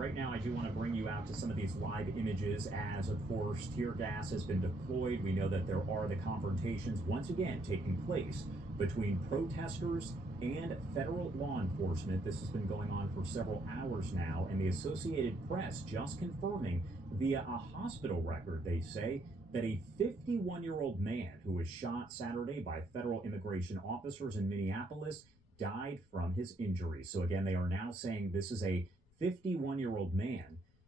right now I do want to bring you out to some of these live images as, of course, tear gas has been deployed. We know that there are the confrontations once again taking place between protesters and federal law enforcement. This has been going on for several hours now, and the Associated Press just confirming via a hospital record, they say, that a 51-year-old man who was shot Saturday by federal immigration officers in Minneapolis died from his injuries. So again, they are now saying this is a 51-year-old man.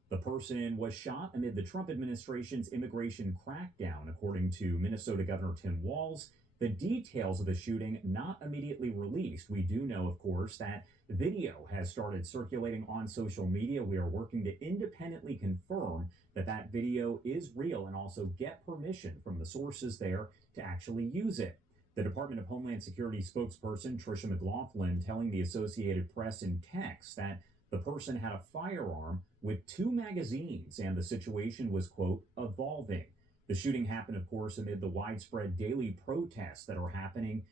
The person was shot amid the Trump administration's immigration crackdown, according to Minnesota Governor Tim Walz. The details of the shooting not immediately released. We do know, of course, that video has started circulating on social media. We are working to independently confirm that that video is real and also get permission from the sources there to actually use it. The Department of Homeland Security spokesperson Tricia McLaughlin telling the Associated Press in text that the person had a firearm with 2 magazines and the situation was, quote, evolving. The shooting happened, of course, amid the widespread daily protests that are happening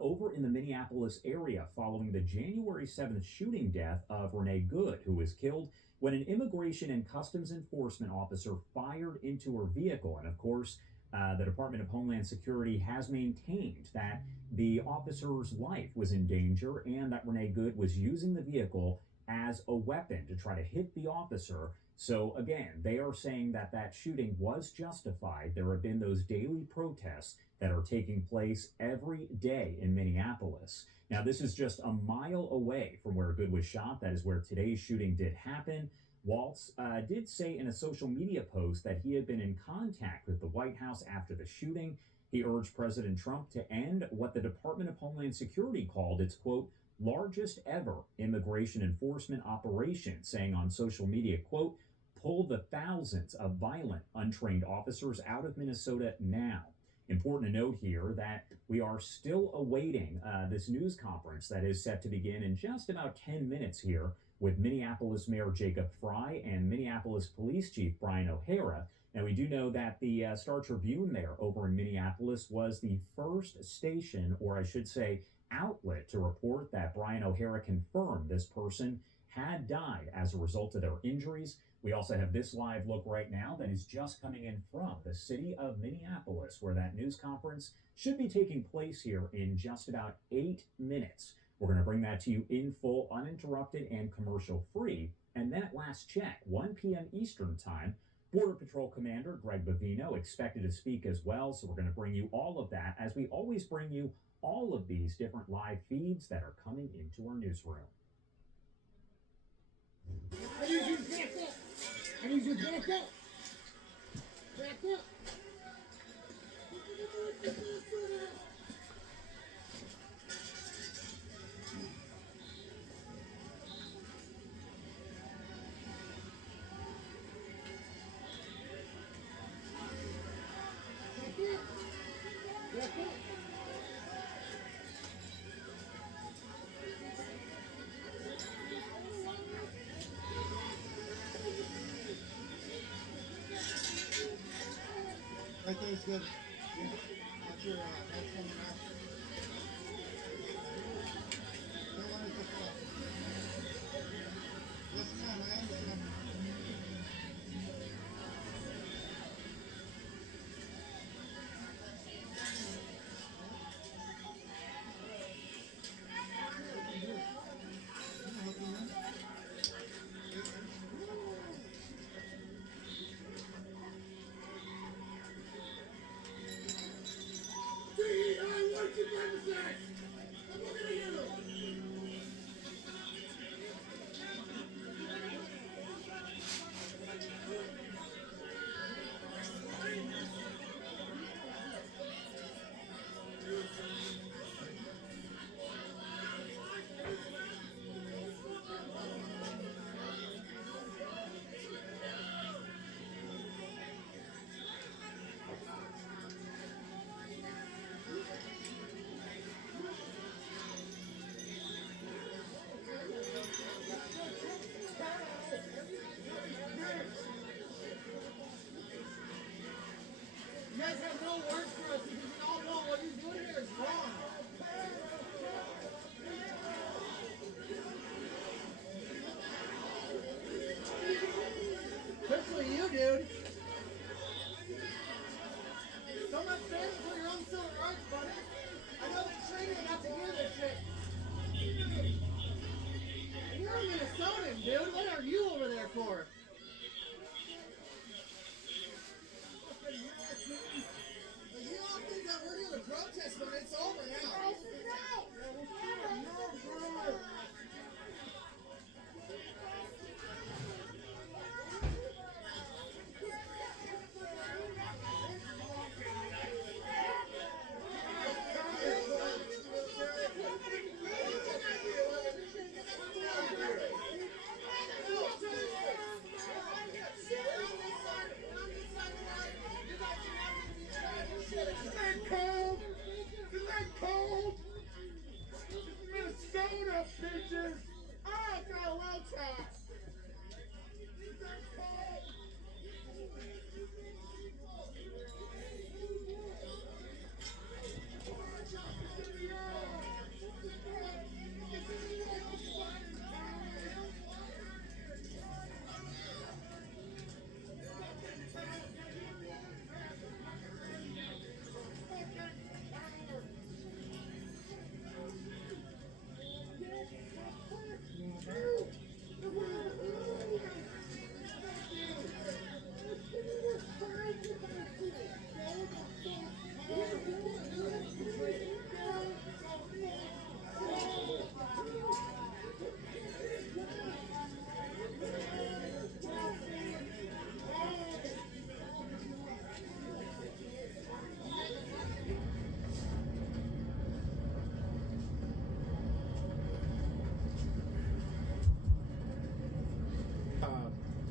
over in the Minneapolis area following the January 7th shooting death of Renee Good, who was killed when an immigration and customs enforcement officer fired into her vehicle. And of course, the Department of Homeland Security has maintained that the officer's life was in danger and that Renee Good was using the vehicle as a weapon to try to hit the officer. So again, they are saying that that shooting was justified. There have been those daily protests that are taking place every day in Minneapolis. Now, this is just a mile away from where Good was shot. That is where today's shooting did happen. Walz did say in a social media post that he had been in contact with the White House after the shooting. He urged President Trump to end what the Department of Homeland Security called its, quote, largest ever immigration enforcement operation, saying on social media, quote, pull the thousands of violent, untrained officers out of Minnesota now. Important to note here that we are still awaiting this news conference that is set to begin in just about 10 minutes here with Minneapolis Mayor Jacob Fry and Minneapolis Police Chief Brian O'Hara. Now, we do know that the Star Tribune there over in Minneapolis was the first station, or I should say outlet, to report that Brian O'Hara confirmed this person had died as a result of their injuries. We also have this live look right now that is just coming in from the city of Minneapolis, where that news conference should be taking place here in just about 8 minutes. We're going to bring that to you in full, uninterrupted, and commercial free. And then at last check, 1 p.m. Eastern Time, Border Patrol Commander Greg Bovino expected to speak as well. So we're going to bring you all of that, as we always bring you all of these different live feeds that are coming into our newsroom. I need you to back up. I need you to back up. Back up. Back up. Right there is good. Yeah. That's your that's on the map. Don't worry, it's up. Yes, ma'am, I understand. DEI white supremacists! I'm looking at you! You guys have no words for us because we all know what he's doing here is wrong. with you, dude. So much training for your own civil rights, buddy. I know they train you not to hear this shit. You're a Minnesotan, dude. What are you over there for? You all think that we're here to protest, but it's over now. Minnesota, bitches! Oh, I got a low tax!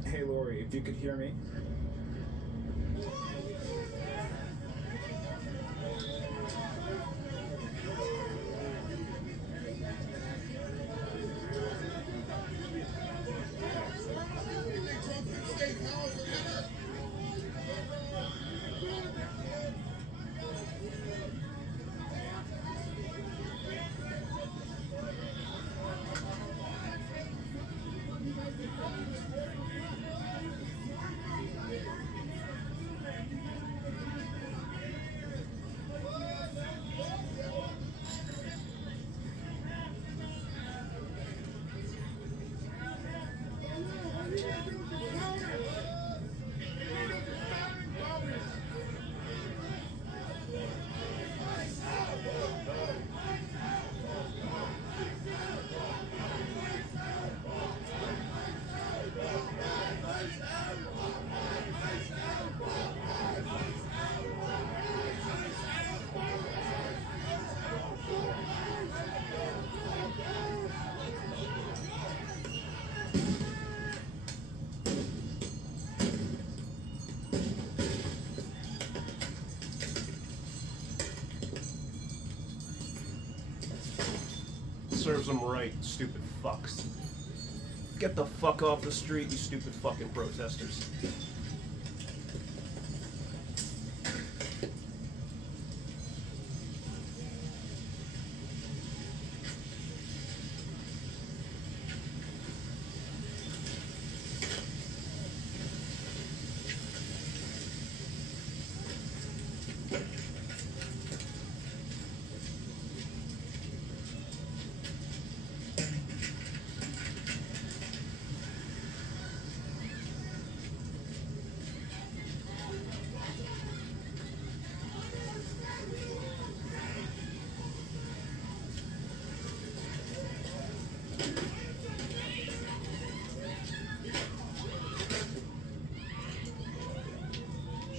Hey Lori, if you could hear me. Serves them right, stupid fucks. Get the fuck off the street, you stupid fucking protesters.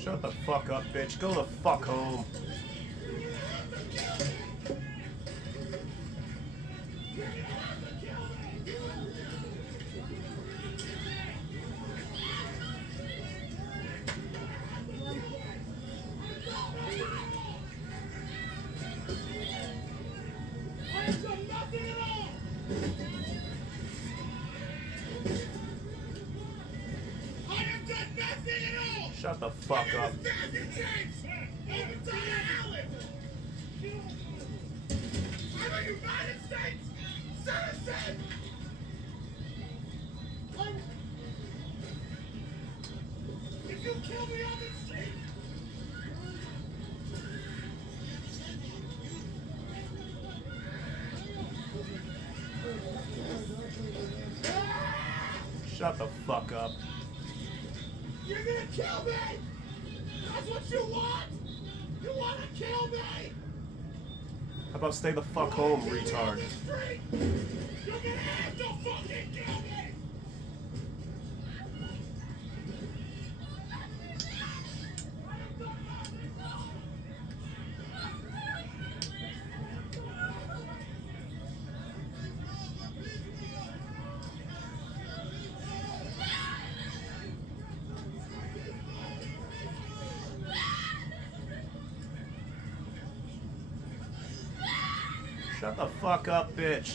Shut the fuck up, bitch. Go the fuck home. Shut the fuck up. I'm a United States citizen! Shut the fuck up. You're gonna kill me! That's what you want! You wanna kill me! How about stay the fuck home, retard? You're gonna have to fucking kill me! Shut the fuck up, bitch.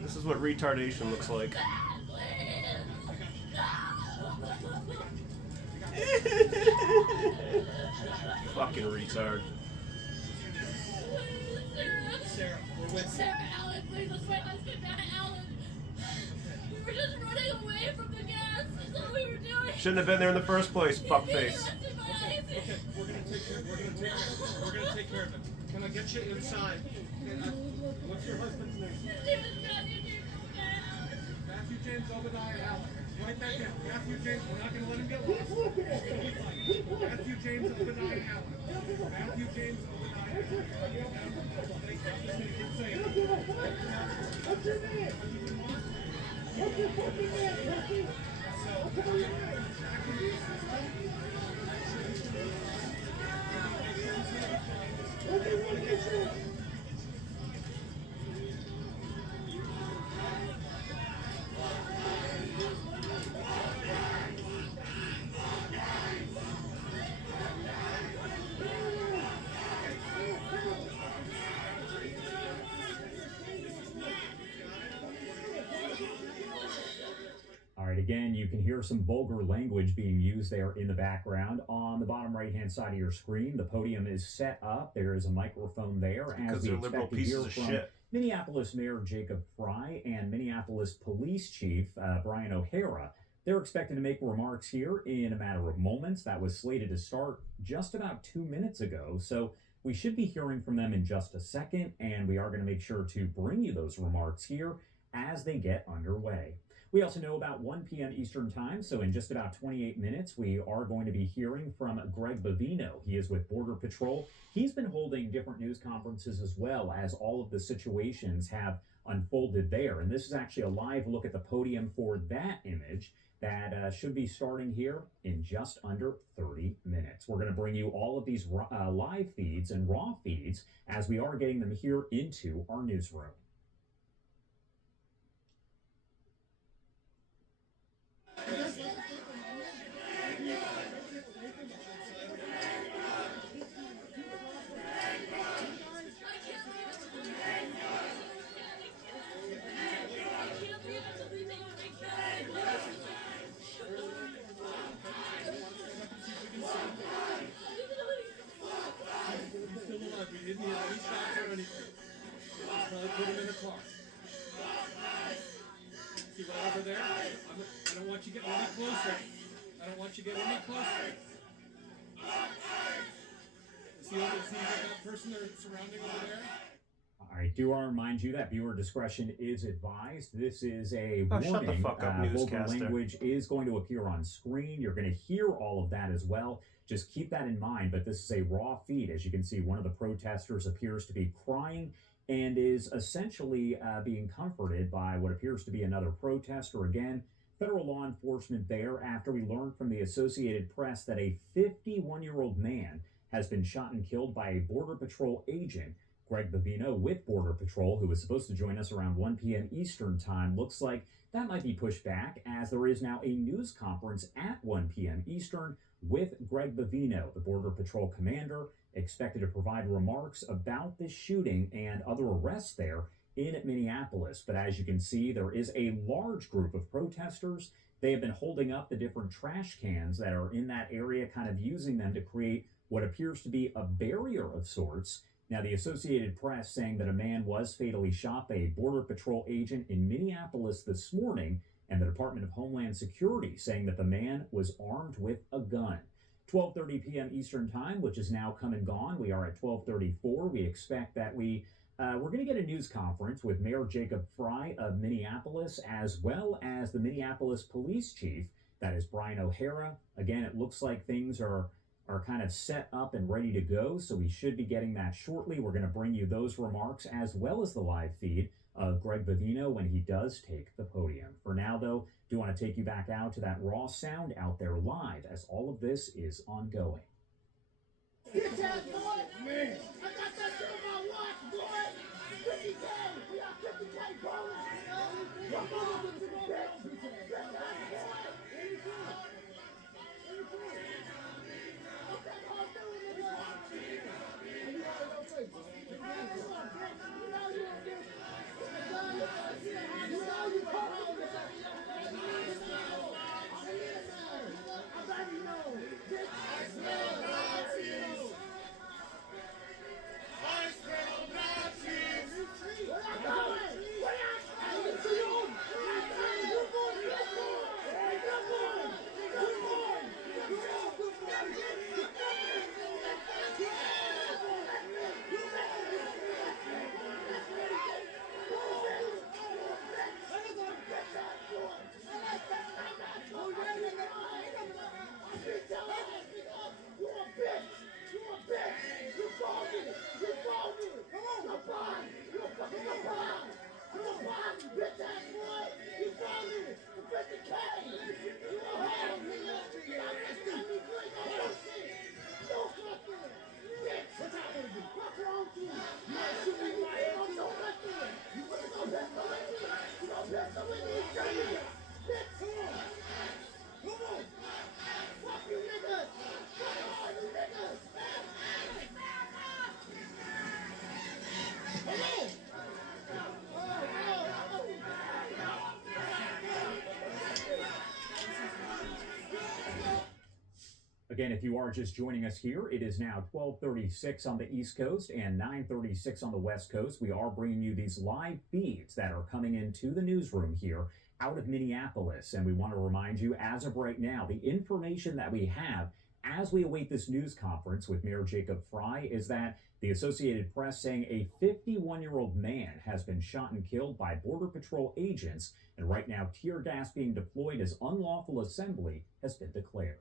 This is what retardation looks like. Fucking retard. Sarah, we're with Sarah, Alan, please, that's my husband, not Alan. We were just running away from the gas. That's all we were doing. Shouldn't have been there in the first place, fuckface. Okay, we're gonna take care of it. Can I get you inside? What's your husband's name? Matthew James Obadiah Allen. Write that down. Matthew James, we're not gonna let him get lost. Matthew James Obadiah Allen. Matthew James Obadiah Allen. Say it. What's your name? What's your fucking name? All right, again, you can hear some vulgar language being used there in the background. On the bottom right-hand side of your screen, the podium is set up. There is a microphone there. Because as we they're liberal expect to hear pieces of from shit. Minneapolis Mayor Jacob Fry and Minneapolis Police Chief Brian O'Hara. They're expected to make remarks here in a matter of moments. That was slated to start just about 2 minutes ago. So we should be hearing from them in just a second, and we are going to make sure to bring you those remarks here as they get underway. We also know about 1 p.m. Eastern Time, so in just about 28 minutes, we are going to be hearing from Greg Bavino. He is with Border Patrol. He's been holding different news conferences as well as all of the situations have unfolded there. And this is actually a live look at the podium for that image that should be starting here in just under 30 minutes. We're going to bring you all of these live feeds and raw feeds as we are getting them here into our newsroom. Put him in the car. See right over there? I don't want you getting any closer. I don't want you getting any closer. See that person they're surrounding over there? All right, do want to remind you that viewer discretion is advised. This is a warning. Shut the fuck up, vulgar newscaster. language is going to appear on screen. You're going to hear all of that as well. Just keep that in mind, but this is a raw feed. As you can see, one of the protesters appears to be crying and is essentially being comforted by what appears to be another protester. Again, federal law enforcement there after we learned from the Associated Press that a 51-year-old man has been shot and killed by a Border Patrol agent. Greg Bavino with Border Patrol, who was supposed to join us around 1 p.m. Eastern Time, looks like that might be pushed back as there is now a news conference at 1 p.m. Eastern with Greg Bavino, the Border Patrol commander, expected to provide remarks about this shooting and other arrests there in Minneapolis. But as you can see, there is a large group of protesters. They have been holding up the different trash cans that are in that area, kind of using them to create what appears to be a barrier of sorts. Now, the Associated Press saying that a man was fatally shot by a Border Patrol agent in Minneapolis this morning, and the Department of Homeland Security saying that the man was armed with a gun. 12:30 p.m. Eastern Time, which is now come and gone. We are at 12:34. We expect that we're going to get a news conference with Mayor Jacob Fry of Minneapolis, as well as the Minneapolis Police Chief. That is Brian O'Hara. Again, it looks like things are kind of set up and ready to go, so we should be getting that shortly. We're going to bring you those remarks as well as the live feed of Greg Bavino when he does take the podium. For now, though, do want to take you back out to that raw sound out there live as all of this is ongoing. Bitch ass boy! Man! I got that shit on my watch, boy! 50K! We got 50K bonus! Your mother's a bitch! Bitch ass boy! Okay, all through, nigga! You already don't say, bro. You know you a bitch! You know you a bitch! You know you told me that! I already know! Bitch! I smell Nazis! I smell Nazis! Where y'all going? Where y'all going? Get to you! Good boy! Good boy! Good boy! Good boy! Good Again, if you are just joining us here, it is now 12:36 on the East Coast and 9:36 on the West Coast. We are bringing you these live feeds that are coming into the newsroom here out of Minneapolis. And we want to remind you, as of right now, the information that we have as we await this news conference with Mayor Jacob Fry is that the Associated Press saying a 51-year-old man has been shot and killed by Border Patrol agents. And right now, tear gas being deployed as unlawful assembly has been declared.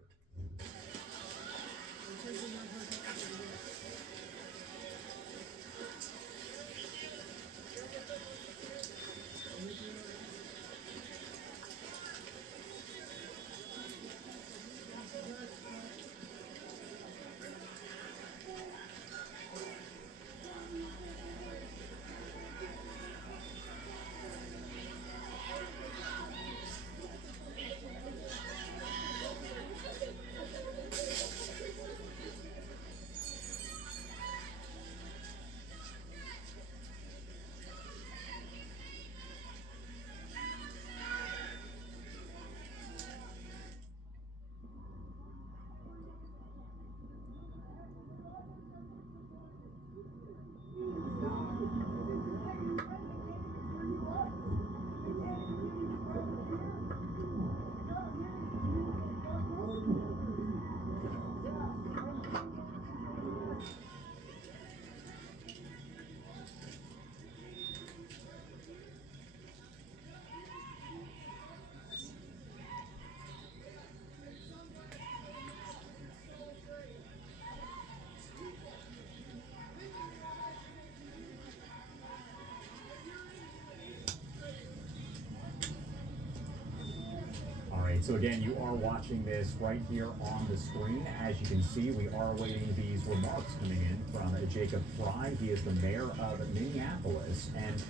So again, you are watching this right here on the screen. As you can see, we are awaiting these remarks coming in from Jacob Fry. He is the mayor of Minneapolis. And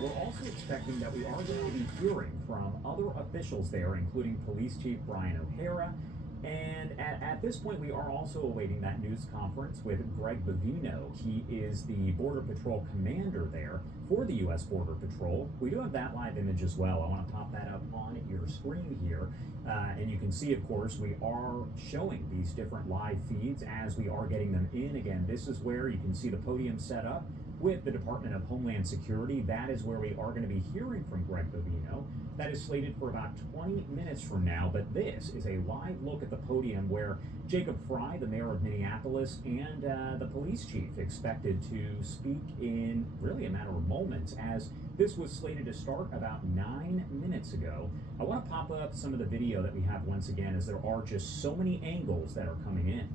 we're also expecting that we are going to be hearing from other officials there, including Police Chief Brian O'Hara. And at this point, we are also awaiting that news conference with Greg Bavino. He is the Border Patrol commander there for the U.S. Border Patrol. We do have that live image as well. I want to pop that up on your screen here. And you can see, of course, we are showing these different live feeds as we are getting them in. Again, this is where you can see the podium set up with the Department of Homeland Security. That is where we are going to be hearing from Greg Bovino. That is slated for about 20 minutes from now, but this is a live look at the podium where Jacob Frey, the mayor of Minneapolis, and the police chief expected to speak in really a matter of moments, as this was slated to start about 9 minutes ago. I want to pop up some of the video that we have once again, as there are just so many angles that are coming in.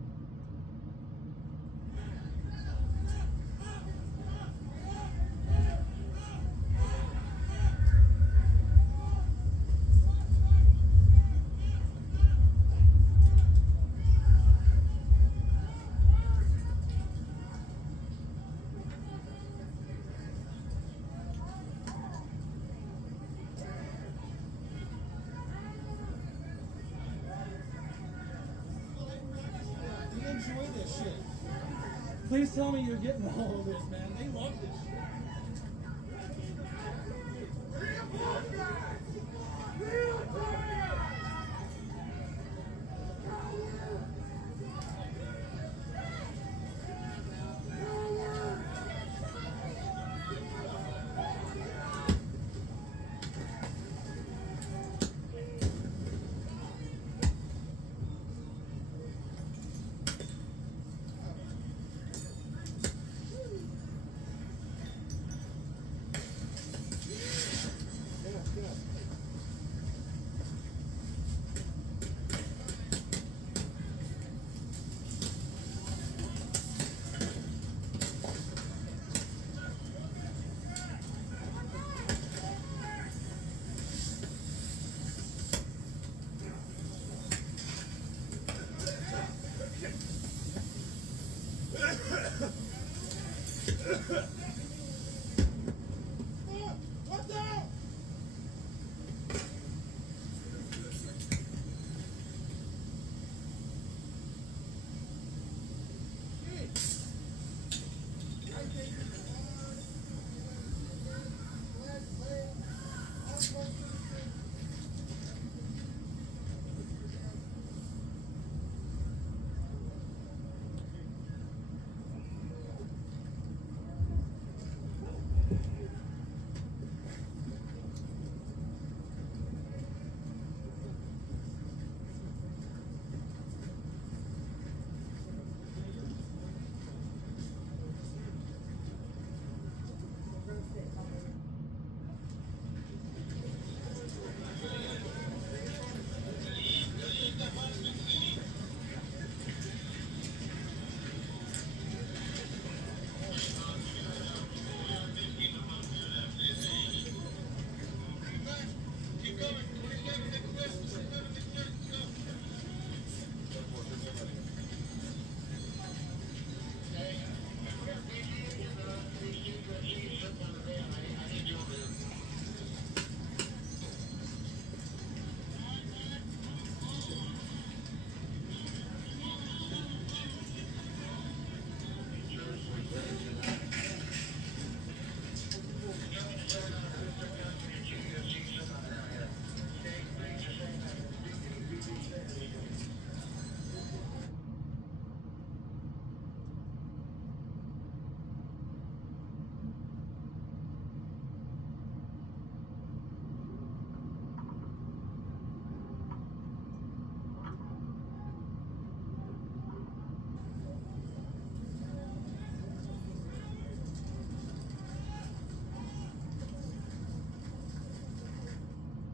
Enjoy this shit. Please tell me you're getting all of this, man. They love this shit. What's up?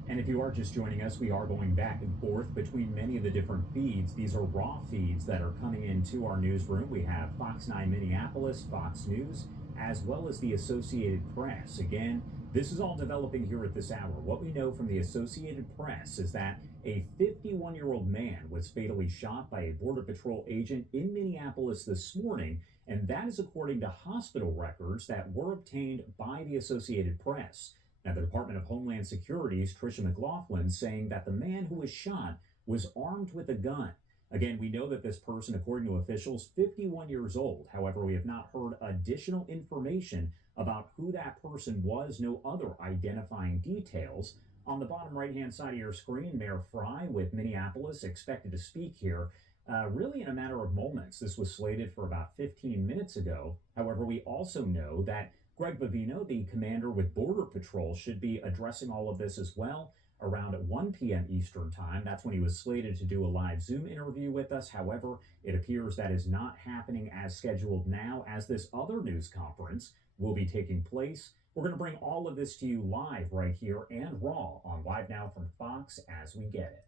And if you are just joining us, we are going back and forth between many of the different feeds. These are raw feeds that are coming into our newsroom. We have Fox 9 Minneapolis, Fox News, as well as the Associated Press. Again, this is all developing here at this hour. What we know from the Associated Press is that a 51-year-old man was fatally shot by a Border Patrol agent in Minneapolis this morning, and that is according to hospital records that were obtained by the Associated Press. Now, the Department of Homeland Security's Tricia McLaughlin saying that the man who was shot was armed with a gun. Again, we know that this person, according to officials, 51 years old. However, we have not heard additional information about who that person was, no other identifying details. On the bottom right-hand side of your screen, Mayor Frey with Minneapolis expected to speak here. really in a matter of moments. This was slated for about 15 minutes ago. However, we also know that Greg Bavino, the commander with Border Patrol, should be addressing all of this as well around 1 p.m. Eastern Time. That's when he was slated to do a live Zoom interview with us. However, it appears that is not happening as scheduled now, as this other news conference will be taking place. We're going to bring all of this to you live right here and raw on Live Now from Fox as we get it.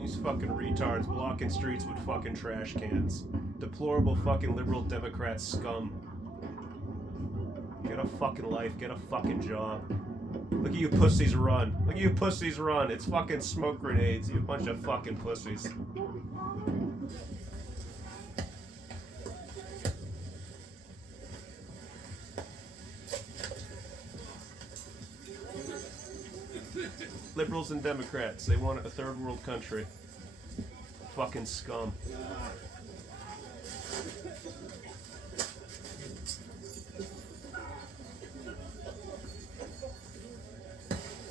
These fucking retards blocking streets with fucking trash cans. Deplorable fucking liberal Democrat scum. Get a fucking life, get a fucking job. Look at you pussies run. Look at you pussies run. It's fucking smoke grenades, you bunch of fucking pussies. Liberals and Democrats, they want a third world country. Fucking scum.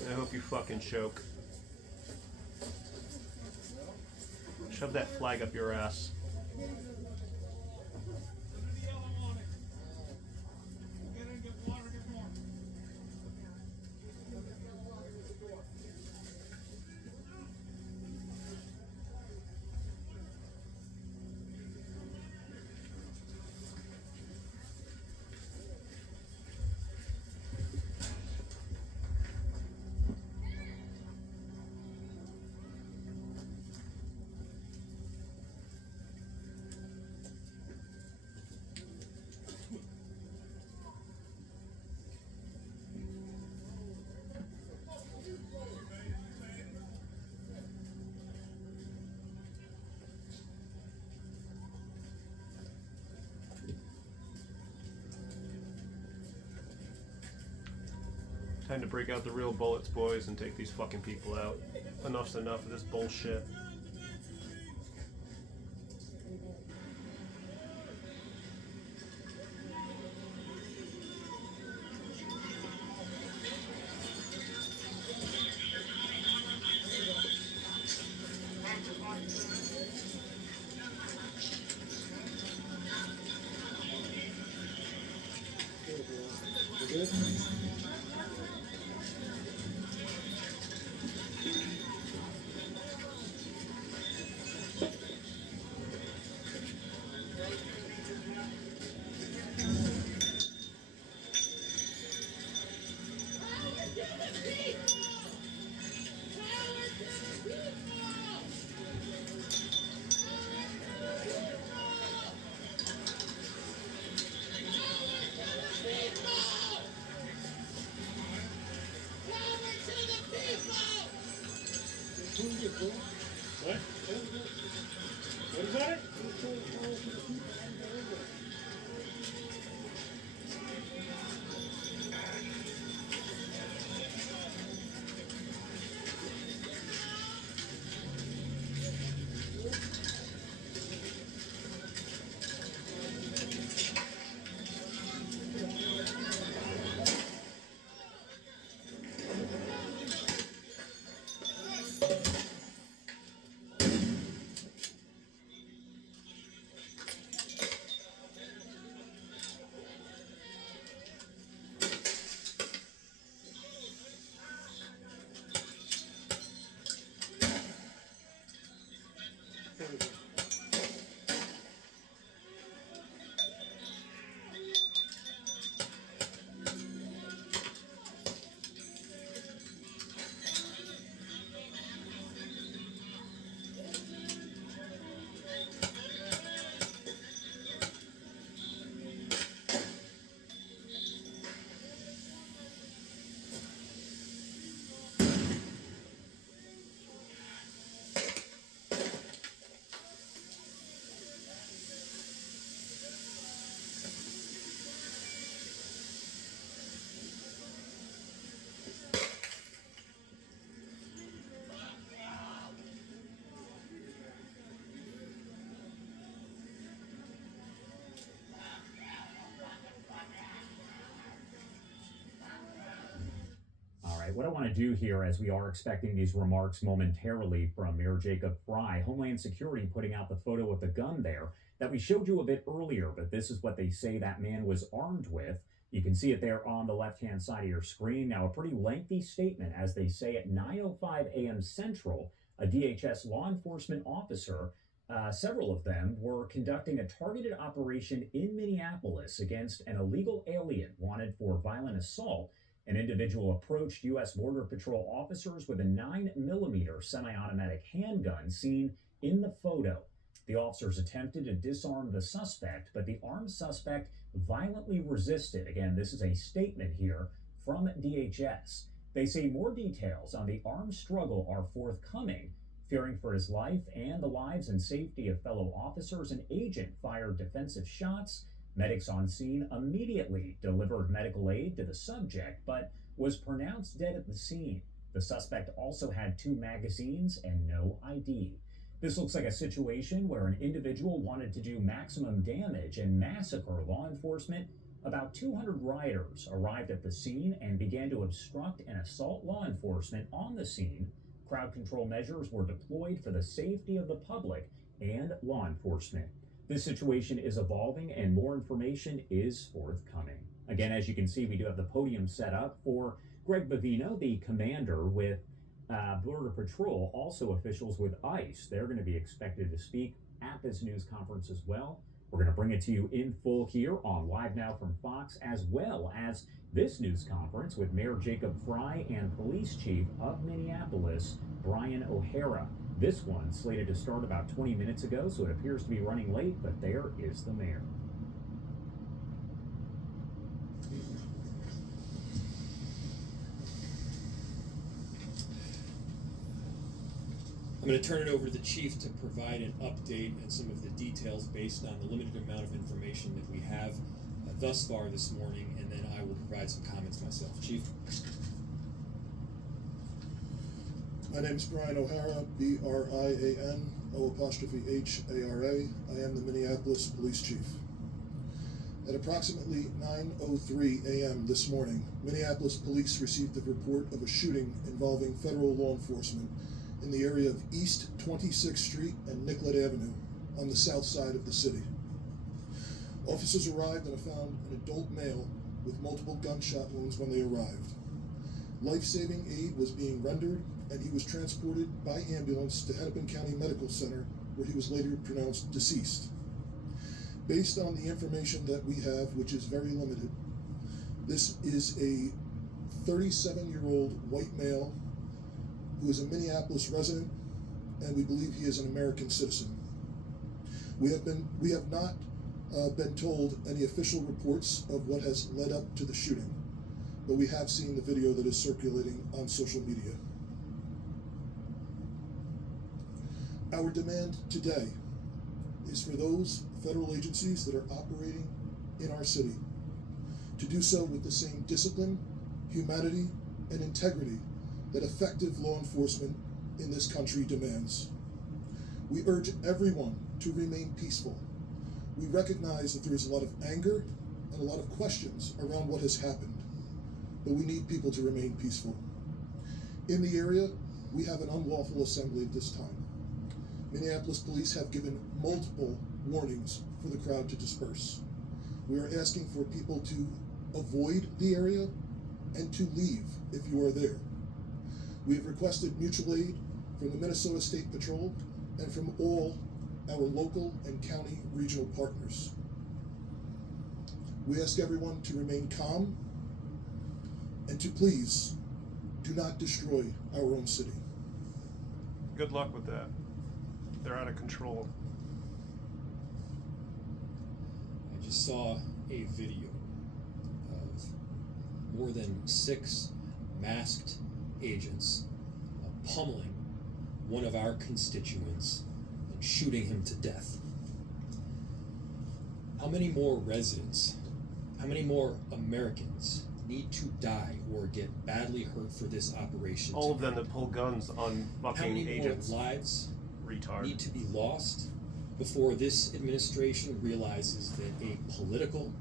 I hope you fucking choke. Shove that flag up your ass. Time to break out the real bullets, boys, and take these fucking people out. Enough's enough of this bullshit. What? What is that? right, what I want to do here, as we are expecting these remarks momentarily from Mayor Jacob Fry, Homeland Security putting out the photo of the gun there that we showed you a bit earlier, but this is what they say that man was armed with. You can see it there on the left-hand side of your screen. Now, a pretty lengthy statement, as they say at 9:05 a.m. Central, a DHS law enforcement officer, several of them, were conducting a targeted operation in Minneapolis against an illegal alien wanted for violent assault. An individual approached U.S. Border Patrol officers with a 9mm semi-automatic handgun seen in the photo. The officers attempted to disarm the suspect, but the armed suspect violently resisted. Again, this is a statement here from DHS. They say more details on the armed struggle are forthcoming. Fearing for his life and the lives and safety of fellow officers, an agent fired defensive shots. Medics on scene immediately delivered medical aid to the subject, but was pronounced dead at the scene. The suspect also had 2 magazines and no ID. This looks like a situation where an individual wanted to do maximum damage and massacre law enforcement. About 200 rioters arrived at the scene and began to obstruct and assault law enforcement on the scene. Crowd control measures were deployed for the safety of the public and law enforcement. This situation is evolving and more information is forthcoming. Again, as you can see, we do have the podium set up for Greg Bavino, the commander with Border Patrol, also officials with ICE. They're going to be expected to speak at this news conference as well. We're going to bring it to you in full here on Live Now from Fox, as well as this news conference with Mayor Jacob Fry and Police Chief of Minneapolis, Brian O'Hara. This one slated to start about 20 minutes ago, so it appears to be running late, but there is the mayor. I'm going to turn it over to the chief to provide an update and some of the details based on the limited amount of information that we have thus far this morning, and then I will provide some comments myself. Chief? My name is Brian O'Hara, B-R-I-A-N, O''Hara. I am the Minneapolis Police Chief. At approximately 9:03 a.m. this morning, Minneapolis Police received a report of a shooting involving federal law enforcement in the area of East 26th Street and Nicollet Avenue on the south side of the city. Officers arrived and found an adult male with multiple gunshot wounds when they arrived. Life-saving aid was being rendered, and he was transported by ambulance to Hennepin County Medical Center, where he was later pronounced deceased. Based on the information that we have, which is very limited, this is a 37-year-old white male who is a Minneapolis resident, and we believe he is an American citizen. We have not been told any official reports of what has led up to the shooting, but we have seen the video that is circulating on social media. Our demand today is for those federal agencies that are operating in our city to do so with the same discipline, humanity, and integrity that effective law enforcement in this country demands. We urge everyone to remain peaceful. We recognize that there is a lot of anger and a lot of questions around what has happened, but we need people to remain peaceful. In the area, we have an unlawful assembly at this time. Minneapolis police have given multiple warnings for the crowd to disperse. We are asking for people to avoid the area and to leave if you are there. We have requested mutual aid from the Minnesota State Patrol and from all our local and county regional partners. We ask everyone to remain calm and to please do not destroy our own city. Good luck with that. They're out of control. I just saw a video of more than 6 masked agents pummeling one of our constituents and shooting him to death. How many more residents, how many more Americans need to die or get badly hurt for this operation? All of them that pull guns on How fucking many agents. more lives Retard. need to be lost before this administration realizes that a political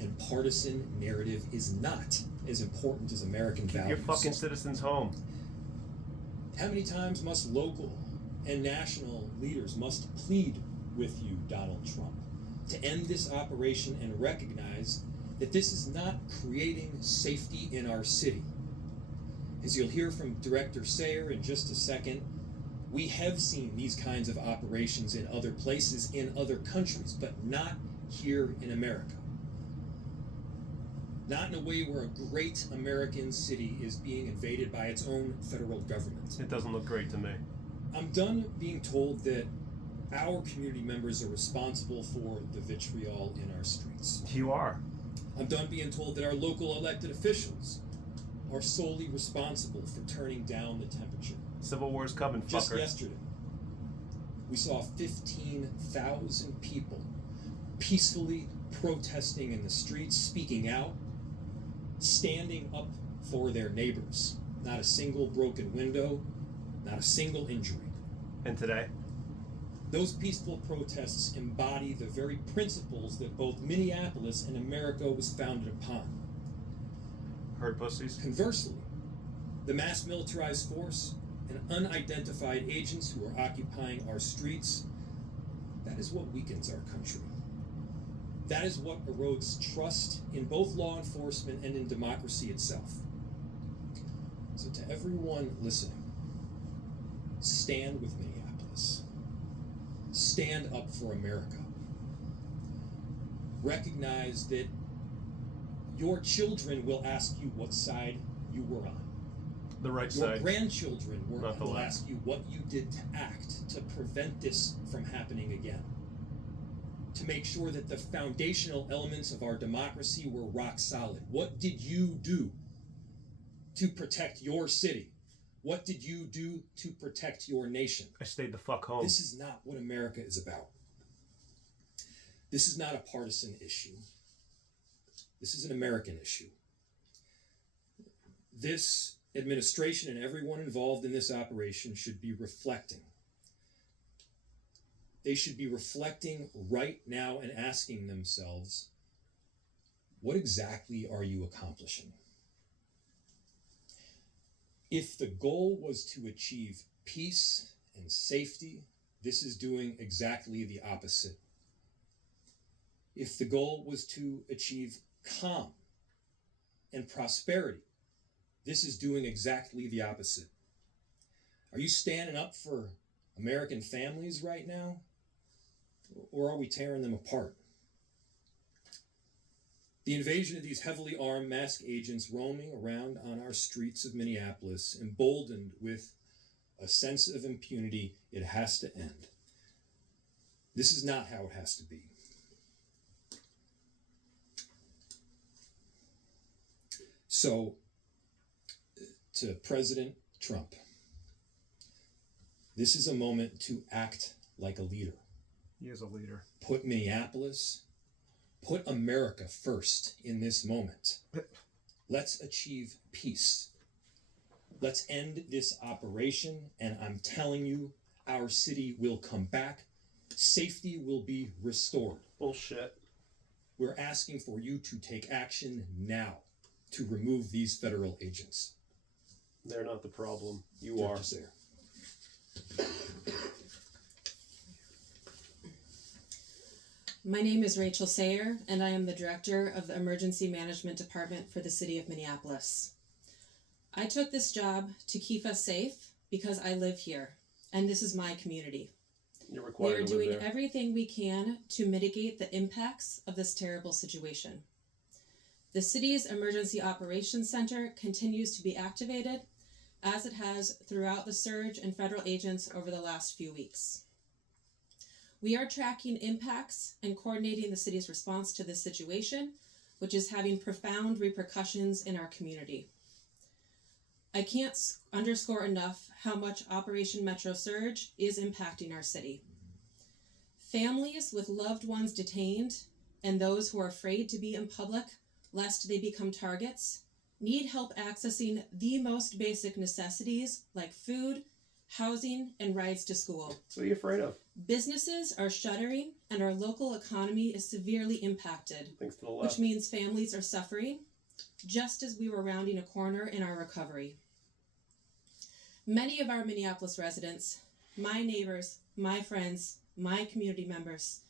and partisan narrative is not as important as American Keep values. your fucking citizens home. How many times must local and national leaders must plead with you, Donald Trump, to end this operation and recognize that this is not creating safety in our city? As you'll hear from Director Sayer in just a second, we have seen these kinds of operations in other places, in other countries, but not here in America. Not in a way where a great American city is being invaded by its own federal government. It doesn't look great to me. I'm done being told that our community members are responsible for the vitriol in our streets. You are. I'm done being told that our local elected officials are solely responsible for turning down the temperature. Civil War's coming, fucker. Just yesterday, we saw 15,000 people peacefully protesting in the streets, speaking out, standing up for their neighbors. Not a single broken window, not a single injury. And today? Those peaceful protests embody the very principles that both Minneapolis and America was founded upon. Herd pussies? Conversely, the mass militarized force and unidentified agents who are occupying our streets, that is what weakens our country. That is what erodes trust in both law enforcement and in democracy itself. So to everyone listening, stand with Minneapolis. Stand up for America. Recognize that your children will ask you what side you were on. The right Your side. grandchildren Not the will left. ask you what you did to act to prevent this from happening again. To make sure that the foundational elements of our democracy were rock solid. What did you do to protect your city? What did you do to protect your nation? I stayed the fuck home. This is not what America is about. This is not a partisan issue. This is an American issue. This administration and everyone involved in this operation should be reflecting. They should be reflecting right now and asking themselves, what exactly are you accomplishing? If the goal was to achieve peace and safety, this is doing exactly the opposite. If the goal was to achieve calm and prosperity, this is doing exactly the opposite. Are you standing up for American families right now? Or are we tearing them apart? The invasion of these heavily armed masked agents roaming around on our streets of Minneapolis, emboldened with a sense of impunity, it has to end. This is not how it has to be. So, to President Trump, this is a moment to act like a leader. He is a leader. Put Minneapolis, put America first in this moment. Let's achieve peace. Let's end this operation, and I'm telling you, our city will come back. Safety will be restored. Bullshit. We're asking for you to take action now to remove these federal agents. They're not the problem. You Director are. Sayer. My name is Rachel Sayer, and I am the Director of the Emergency Management Department for the City of Minneapolis. I took this job to keep us safe because I live here, and this is my community. You're We required are to live doing there. everything we can to mitigate the impacts of this terrible situation. The city's Emergency Operations Center continues to be activated, as it has throughout the surge in federal agents over the last few weeks. We are tracking impacts and coordinating the city's response to this situation, which is having profound repercussions in our community. I can't underscore enough how much Operation Metro Surge is impacting our city. Families with loved ones detained and those who are afraid to be in public lest they become targets need help accessing the most basic necessities like food, housing, and rides to school. So what are you afraid of? Businesses are shuttering, and our local economy is severely impacted, Thanks to the left. which means families are suffering, just as we were rounding a corner in our recovery. Many of our Minneapolis residents, my neighbors, my friends, my community members,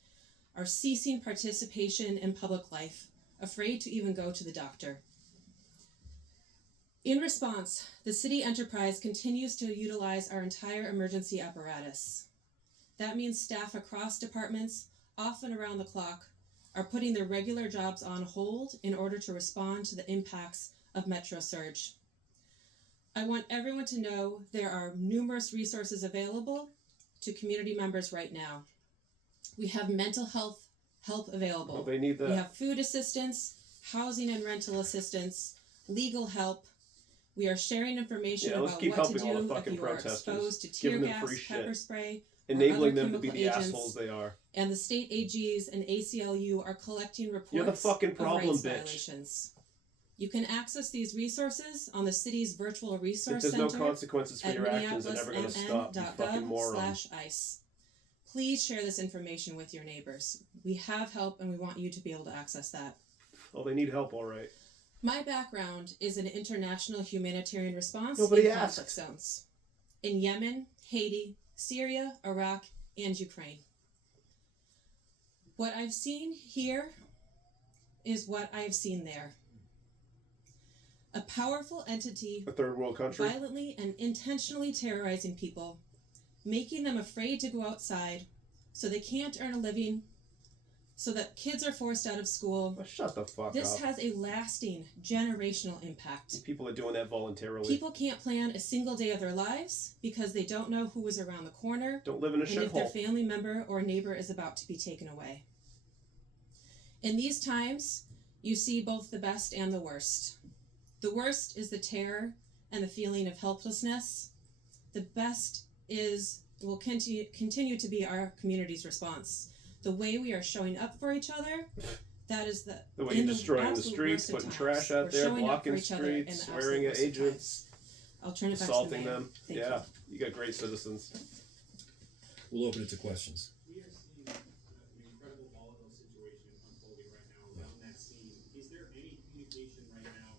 are ceasing participation in public life, afraid to even go to the doctor. In response, the city enterprise continues to utilize our entire emergency apparatus. That means staff across departments, often around the clock, are putting their regular jobs on hold in order to respond to the impacts of Metro Surge. I want everyone to know there are numerous resources available to community members right now. We have mental health help available. Well, they need that. We have food assistance, housing and rental assistance, legal help. We are sharing information Yeah, let's about keep what to helping all the do if fucking you are protesters. exposed to tear Giving them gas, free shit. pepper spray, Enabling other them to be the chemical assholes agents. they are. And the state AGs and ACLU are collecting reports You're the fucking of problem, rights bitch. violations. You can access these resources on the city's virtual If resource there's no center consequences for at your actions, they're never going to stop, you fucking moron. minneapolismn.gov/ICE. Please share this information with your neighbors. We have help and we want you to be able to access that. Oh, they need help, all right. My background is in international humanitarian response Nobody in asked. conflict zones. In Yemen, Haiti, Syria, Iraq, and Ukraine. What I've seen here is what I've seen there. A powerful entity A third world country. violently and intentionally terrorizing people, making them afraid to go outside so they can't earn a living, so that kids are forced out of school. Oh, shut the fuck This up. has a lasting generational impact. People are doing that voluntarily. People can't plan a single day of their lives because they don't know who is around the corner Don't live in a and if their shithole. family member or neighbor is about to be taken away. In these times, you see both the best and the worst. The worst is the terror and the feeling of helplessness. The best will continue to be our community's response. The way we are showing up for each other, that is the The way in you're destroying the absolute streets, worst of putting times, trash out we're there, showing up for blocking each other in the streets, absolute swearing at worst of agents, times. I'll turn it back assaulting to the mayor. them. Thank Yeah, you. you got great citizens. We'll open it to questions. We are seeing an incredible volatile situation unfolding right now around that scene. Is there any communication right now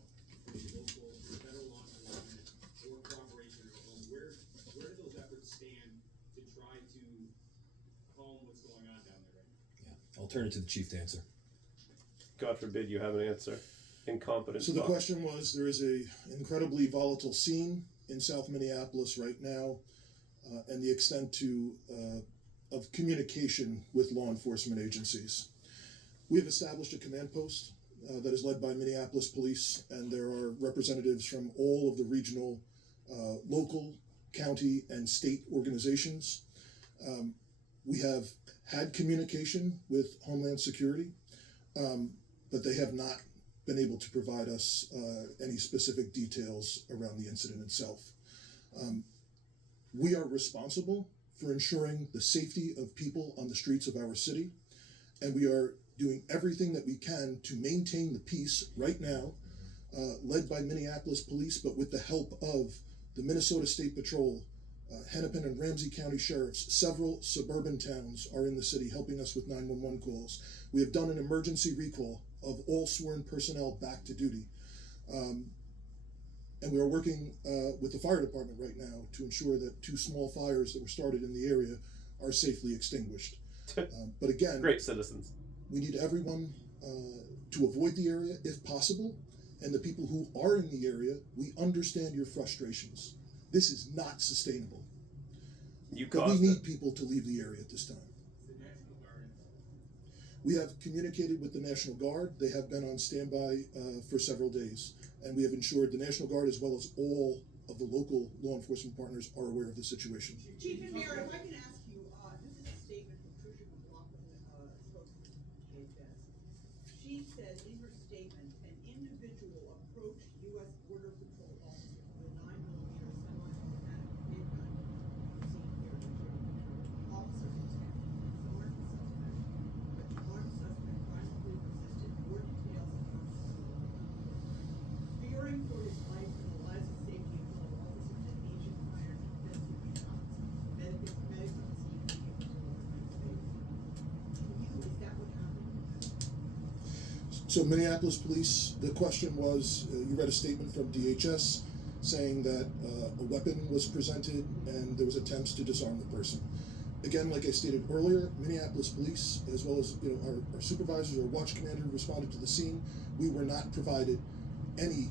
between local, federal law enforcement, or cooperation, or where do those efforts stand to try to calm what's going on down there right now? Yeah, I'll turn it to the chief to answer. God forbid you have an answer. Incompetent. So the fuck. question was, there is a incredibly volatile scene in South Minneapolis right now, and the extent of communication with law enforcement agencies. We have established a command post that is led by Minneapolis Police, and there are representatives from all of the regional, local, county, and state organizations. We have had communication with Homeland Security, but they have not been able to provide us any specific details around the incident itself. We are responsible for ensuring the safety of people on the streets of our city, and we are doing everything that we can to maintain the peace right now, led by Minneapolis Police, but with the help of the Minnesota State Patrol, Hennepin and Ramsey County Sheriffs. Several suburban towns are in the city helping us with 911 calls. We have done an emergency recall of all sworn personnel back to duty. And we are working with the fire department right now to ensure that 2 small fires that were started in the area are safely extinguished. But again, Great citizens. we need everyone to avoid the area if possible. And the people who are in the area, we understand your frustrations. This is not sustainable. You But we caused need it. people to leave the area at this time. The National Guard involved. We have communicated with the National Guard. They have been on standby for several days. And we have ensured the National Guard, as well as all of the local law enforcement partners, are aware of the situation. Chief and Mayor, if I can ask you, this is a statement from Tricia McLaughlin, spokesman for DHS. She said in her statement, an individual approached U.S. Border Patrol officer with a 9mm semi-automatic handgun seen here in the officer detected an armed suspect, but the armed suspect violently resisted. More details are fearing for his life and the lives and safety of fellow officers and agents hired to investigate So Minneapolis police, the question was, you read a statement from DHS saying that a weapon was presented and there was attempts to disarm the person. Again, like I stated earlier, Minneapolis police, as well as our supervisors, our watch commander responded to the scene. We were not provided any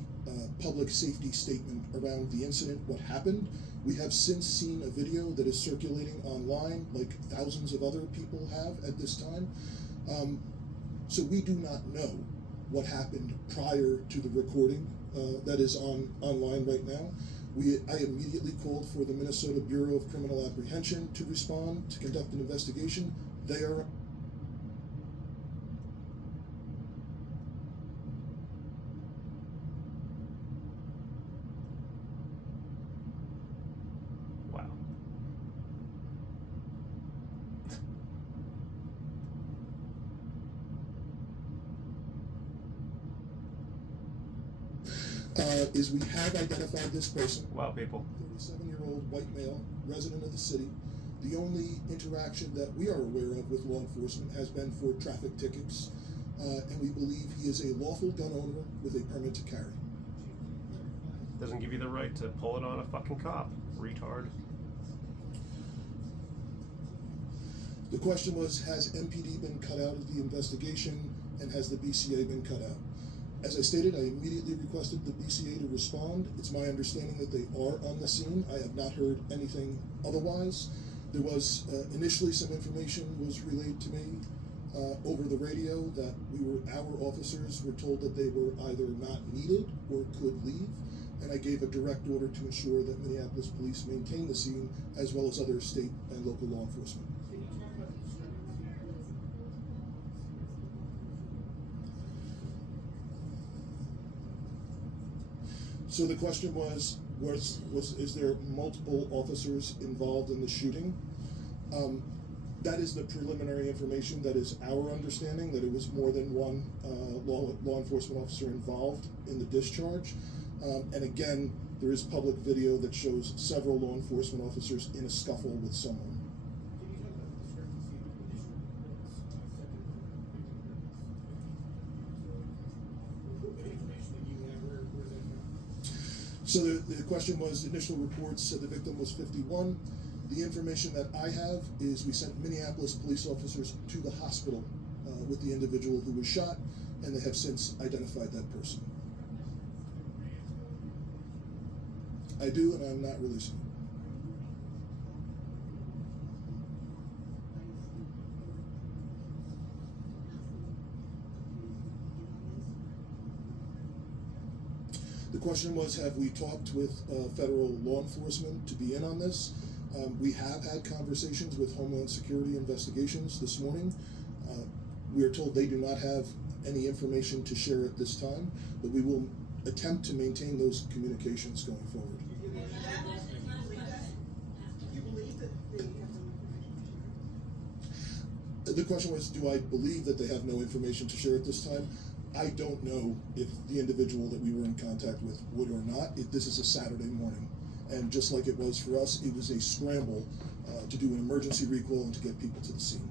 public safety statement around the incident, what happened. We have since seen a video that is circulating online, like thousands of other people have at this time. So we do not know what happened prior to the recording that is online right now. I immediately called for the Minnesota Bureau of Criminal Apprehension to respond, to conduct an investigation. They are Wow. is we have identified this person. Wow, people. 37-year-old white male, resident of the city. The only interaction that we are aware of with law enforcement has been for traffic tickets, and we believe he is a lawful gun owner with a permit to carry. Doesn't give you the right to pull it on a fucking cop, retard. The question was, has MPD been cut out of the investigation, and has the BCA been cut out? As I stated, I immediately requested the BCA to respond. It's my understanding that they are on the scene. I have not heard anything otherwise. There was initially some information was relayed to me over the radio that our officers were told that they were either not needed or could leave, and I gave a direct order to ensure that Minneapolis police maintain the scene as well as other state and local law enforcement. So the question was is there multiple officers involved in the shooting? That is the preliminary information. That is our understanding, that it was more than one law enforcement officer involved in the discharge. And again, there is public video that shows several law enforcement officers in a scuffle with someone. So the question was, initial reports said the victim was 51. The information that I have is we sent Minneapolis police officers to the hospital with the individual who was shot, and they have since identified that person. I do, and I'm not releasing it. The question was, have we talked with federal law enforcement to be in on this? We have had conversations with Homeland Security Investigations this morning. We are told they do not have any information to share at this time, but we will attempt to maintain those communications going forward. The question was, do I believe that they have no information to share at this time? I don't know if the individual that we were in contact with would or not. This is a Saturday morning, and just like it was for us, it was a scramble to do an emergency recall and to get people to the scene.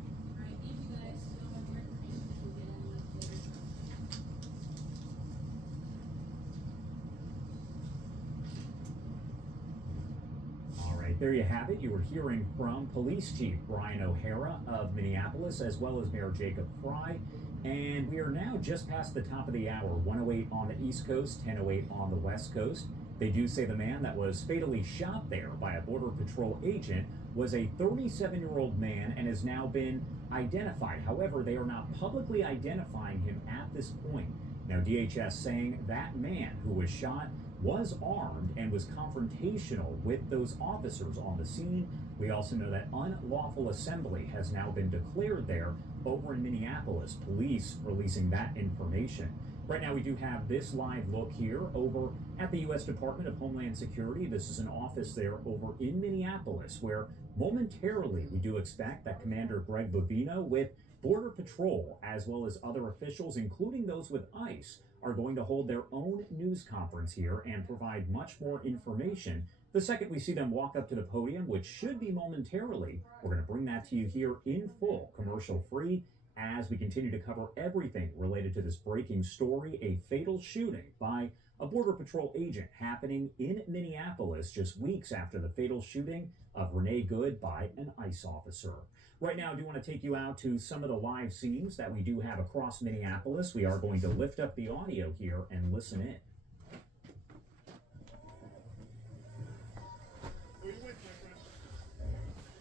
There you have it. You were hearing from Police Chief Brian O'Hara of Minneapolis, as well as Mayor Jacob Fry. And we are now just past the top of the hour, 1:08 on the East Coast, 10:08 on the West Coast. They do say the man that was fatally shot there by a Border Patrol agent was a 37-year-old man and has now been identified. However, they are not publicly identifying him at this point. Now, DHS saying that man who was shot was armed and was confrontational with those officers on the scene. We also know that unlawful assembly has now been declared there over in Minneapolis, police releasing that information. Right now we do have this live look here over at the U.S. Department of Homeland Security. This is an office there over in Minneapolis where momentarily we do expect that Commander Greg Bovino with Border Patrol, as well as other officials, including those with ICE, are going to hold their own news conference here and provide much more information. The second we see them walk up to the podium, which should be momentarily, we're going to bring that to you here in full, commercial free, as we continue to cover everything related to this breaking story, a fatal shooting by a Border Patrol agent happening in Minneapolis just weeks after the fatal shooting of Renee Good by an ICE officer. Right now, I do want to take you out to some of the live scenes that we do have across Minneapolis. We are going to lift up the audio here and listen in.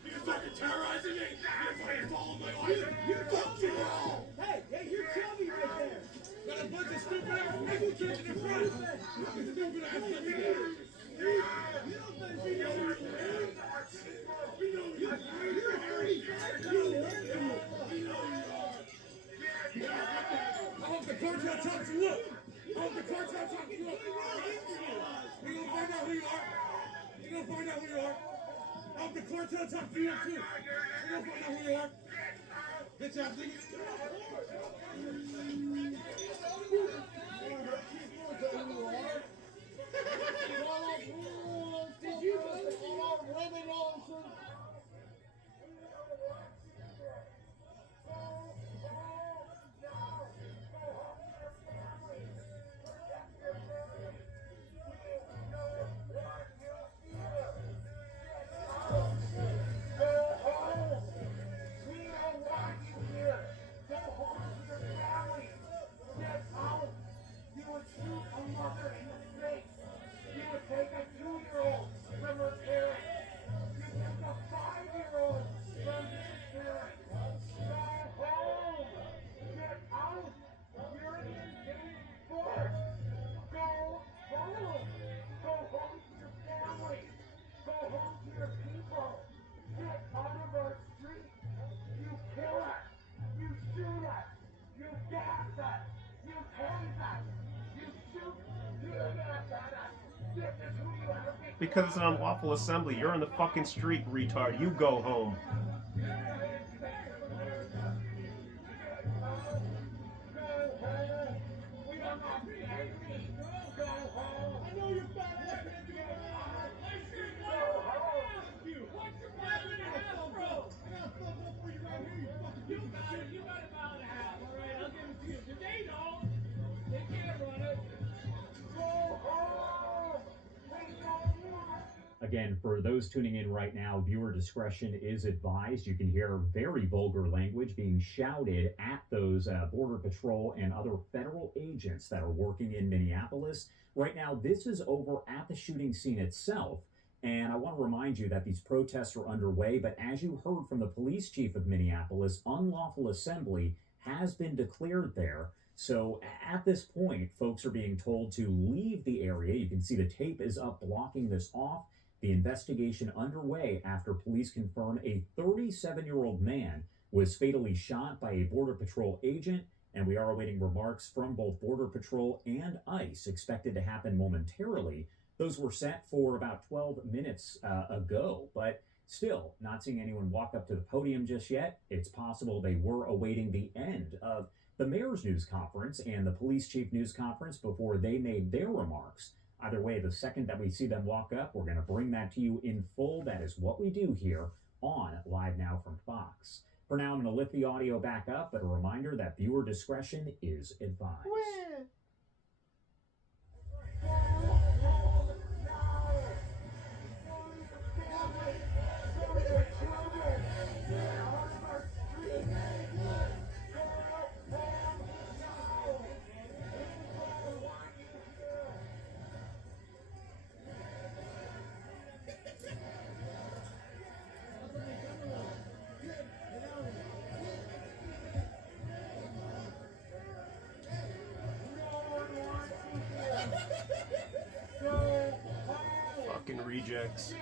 You're fucking terrorizing me! You're fucking following my life! You're fucking wrong! Hey, you're Shelby right there! Got a bunch of stupid ass people kids in the front! Stupid ass people! You don't think we know who you are? We know who you are! You're Harry! I hope the cartel talks you up! I hope the cartel talks you up! We're gonna find out who you are! We're gonna find out who you are! I hope the cartel talks to you up too! We're gonna find out who you are! Bitch ass niggas! Did you just call women officers? Because it's an unlawful assembly. You're in the fucking street, retard. You go home. Again, for those tuning in right now, viewer discretion is advised. You can hear very vulgar language being shouted at those Border Patrol and other federal agents that are working in Minneapolis. Right now, this is over at the shooting scene itself. And I want to remind you that these protests are underway. But as you heard from the police chief of Minneapolis, unlawful assembly has been declared there. So at this point, folks are being told to leave the area. You can see the tape is up blocking this off. The investigation underway after police confirm a 37-year-old man was fatally shot by a Border Patrol agent, and we are awaiting remarks from both Border Patrol and ICE, expected to happen momentarily. Those were set for about 12 minutes ago, but still not seeing anyone walk up to the podium just yet. It's possible they were awaiting the end of the mayor's news conference and the police chief news conference before they made their remarks. Either way, the second that we see them walk up, we're going to bring that to you in full. That is what we do here on Live Now from Fox. For now, I'm going to lift the audio back up, but a reminder that viewer discretion is advised. Fucking rejects.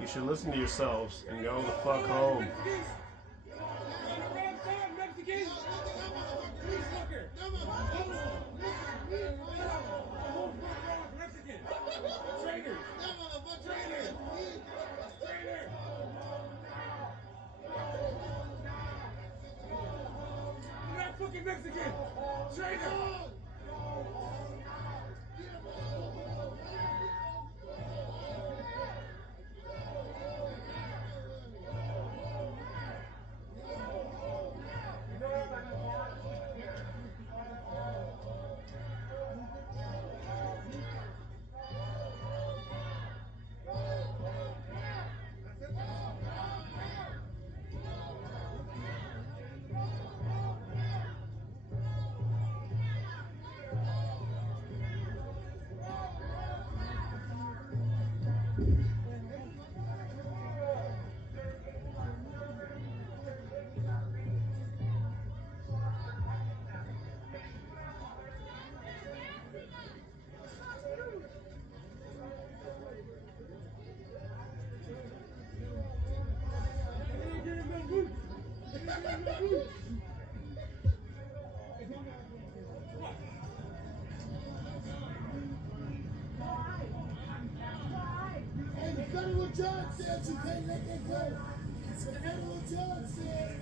You should listen to yourselves and go the fuck home. Fucking Mexican! Traitor! Hey, the federal judge said you can't let that go. The federal judge said,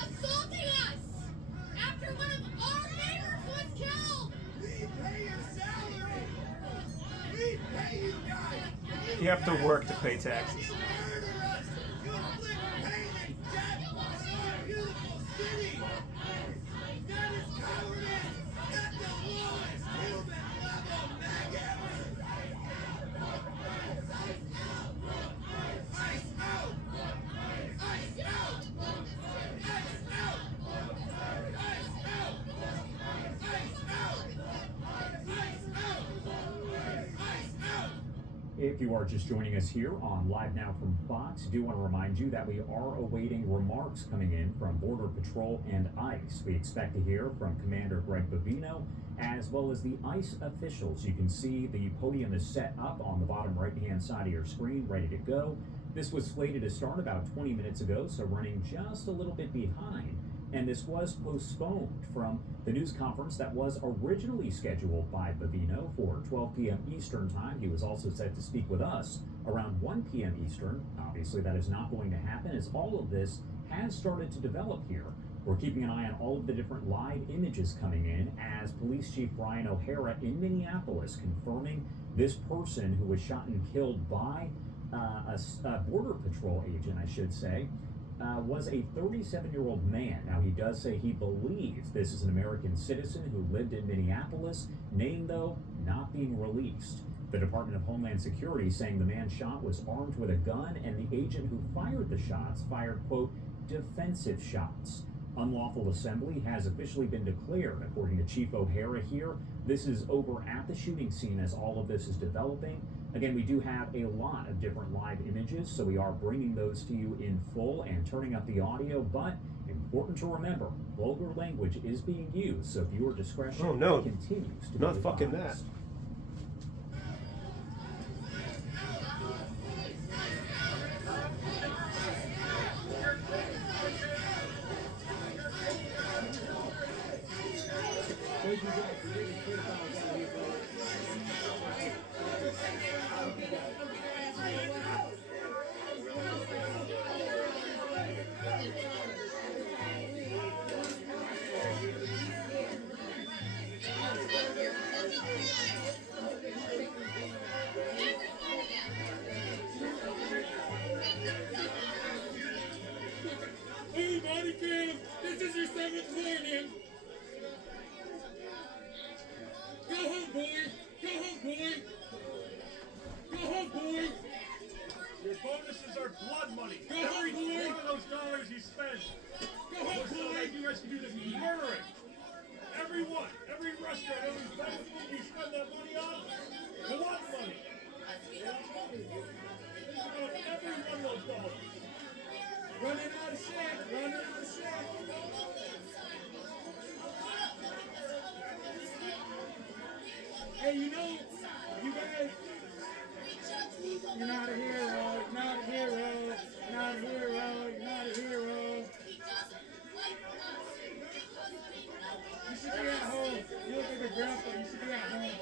assaulting us after one of our neighbors was killed. we pay your salary. We pay you guys. You have to work to pay taxes. You murder us. You inflict pain and death on our beautiful city. That is cowardice at the lowest human level, maggot. Ice out. Ice out. Ice out. Ice out. Ice out. Ice out. Ice out. If you are just joining us here on Live Now from Fox, I do want to remind you that we are awaiting remarks coming in from Border Patrol and ICE. We expect to hear from Commander Greg Bovino as well as the ICE officials. You can see the podium is set up on the bottom right-hand side of your screen, ready to go. This was slated to start about 20 minutes ago, so running just a little bit behind. And this was postponed from the news conference that was originally scheduled by Bovino for 12 p.m. Eastern time. He was also set to speak with us around 1 p.m. Eastern. Obviously, that is not going to happen as all of this has started to develop here. We're keeping an eye on all of the different live images coming in as Police Chief Brian O'Hara in Minneapolis confirming this person who was shot and killed by a Border Patrol agent, I should say, was a 37-year-old man. Now, he does say he believes this is an American citizen who lived in Minneapolis, name, though, not being released. The Department of Homeland Security saying the man shot was armed with a gun and the agent who fired the shots fired, quote, defensive shots. Unlawful assembly has officially been declared, according to Chief O'Hara here. This is over at the shooting scene as all of this is developing. Again, we do have a lot of different live images, so we are bringing those to you in full and turning up the audio, but important to remember, vulgar language is being used, so viewer discretion continues to be not fucking that. advised. Hey, body cam! This is your 7th warning! Go home, boy! Go home, boy! Go home, boy! Your bonuses are blood money. Go home, boy! Every one of those dollars you spend. Go home, boy! You guys can do this murdering. Every one. Every restaurant, every business you spend that money on. Blood money. Think about every one of those dollars. Running out of shit. Running out of shit. Hey, you know, you guys, you're not a hero, you're not a hero, you're not a hero, you're not a hero. You should be at home. You look like a grandpa, you should be at home.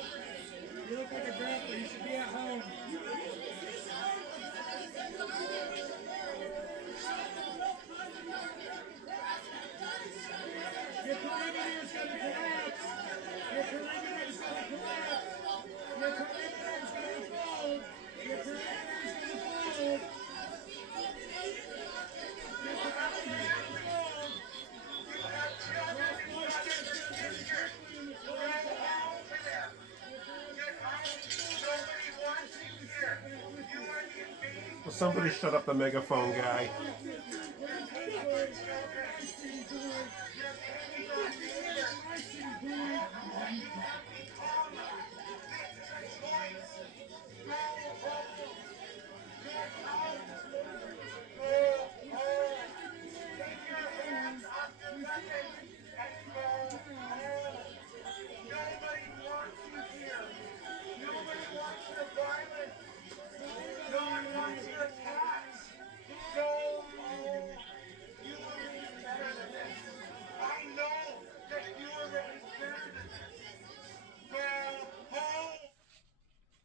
You look like a grandpa, you should be at home. Your perimeter is going to collapse. Your perimeter is going to collapse. Your perimeter is going to fold. Your perimeter is going to fold. Your perimeter is going to fold. Will somebody shut up the megaphone guy?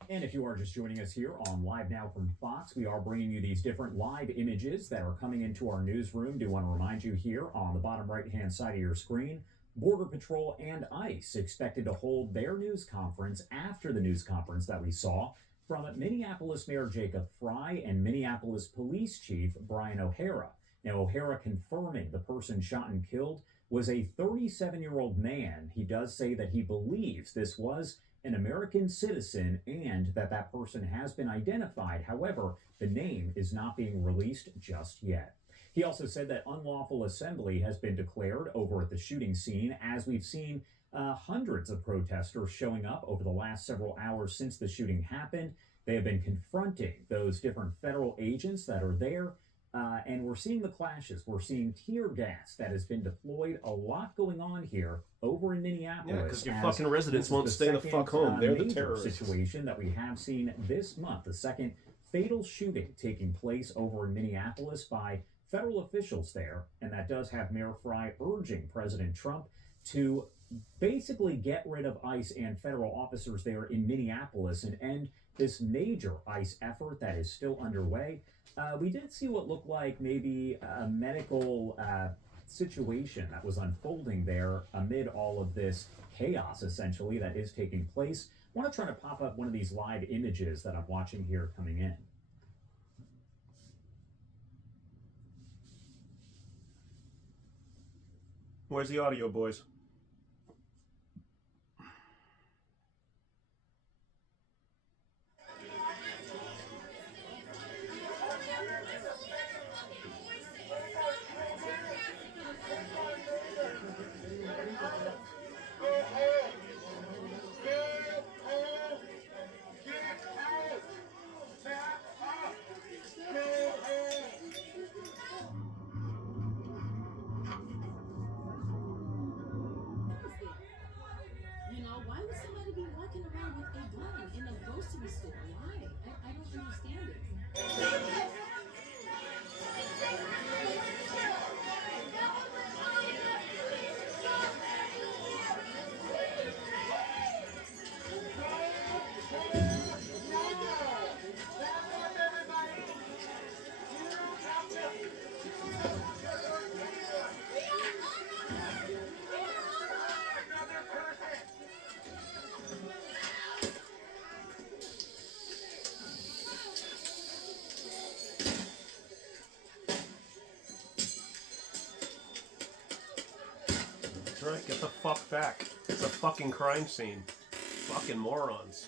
And if you are just joining us here on Live Now from Fox, we are bringing you these different live images that are coming into our newsroom. Do want to remind you here on the bottom right-hand side of your screen, Border Patrol and ICE expected to hold their news conference after the news conference that we saw from Minneapolis Mayor Jacob Frey and Minneapolis Police Chief Brian O'Hara. Now, O'Hara confirming the person shot and killed was a 37-year-old man. He does say that he believes this was an American citizen and that that person has been identified. However, the name is not being released just yet. He also said that unlawful assembly has been declared over at the shooting scene, as we've seen hundreds of protesters showing up over the last several hours since the shooting happened. They have been confronting those different federal agents that are there. And we're seeing the clashes. We're seeing tear gas that has been deployed. A lot going on here over in Minneapolis. Yeah, because your fucking residents won't stay the fuck home. They're the terrorists. Situation that we have seen this month. The second fatal shooting taking place over in Minneapolis by federal officials there. And that does have Mayor Fry urging President Trump to basically get rid of ICE and federal officers there in Minneapolis and end this major ICE effort that is still underway. We did see what looked like maybe a medical situation that was unfolding there amid all of this chaos, essentially, that is taking place. I want to try to pop up one of these live images that I'm watching here coming in. Where's the audio, boys? You know, why would somebody be walking around with a gun in a grocery store? Why? I don't understand it. That's right, get the fuck back. It's a fucking crime scene. Fucking morons.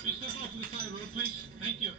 Please step off to the side road, please. Thank you.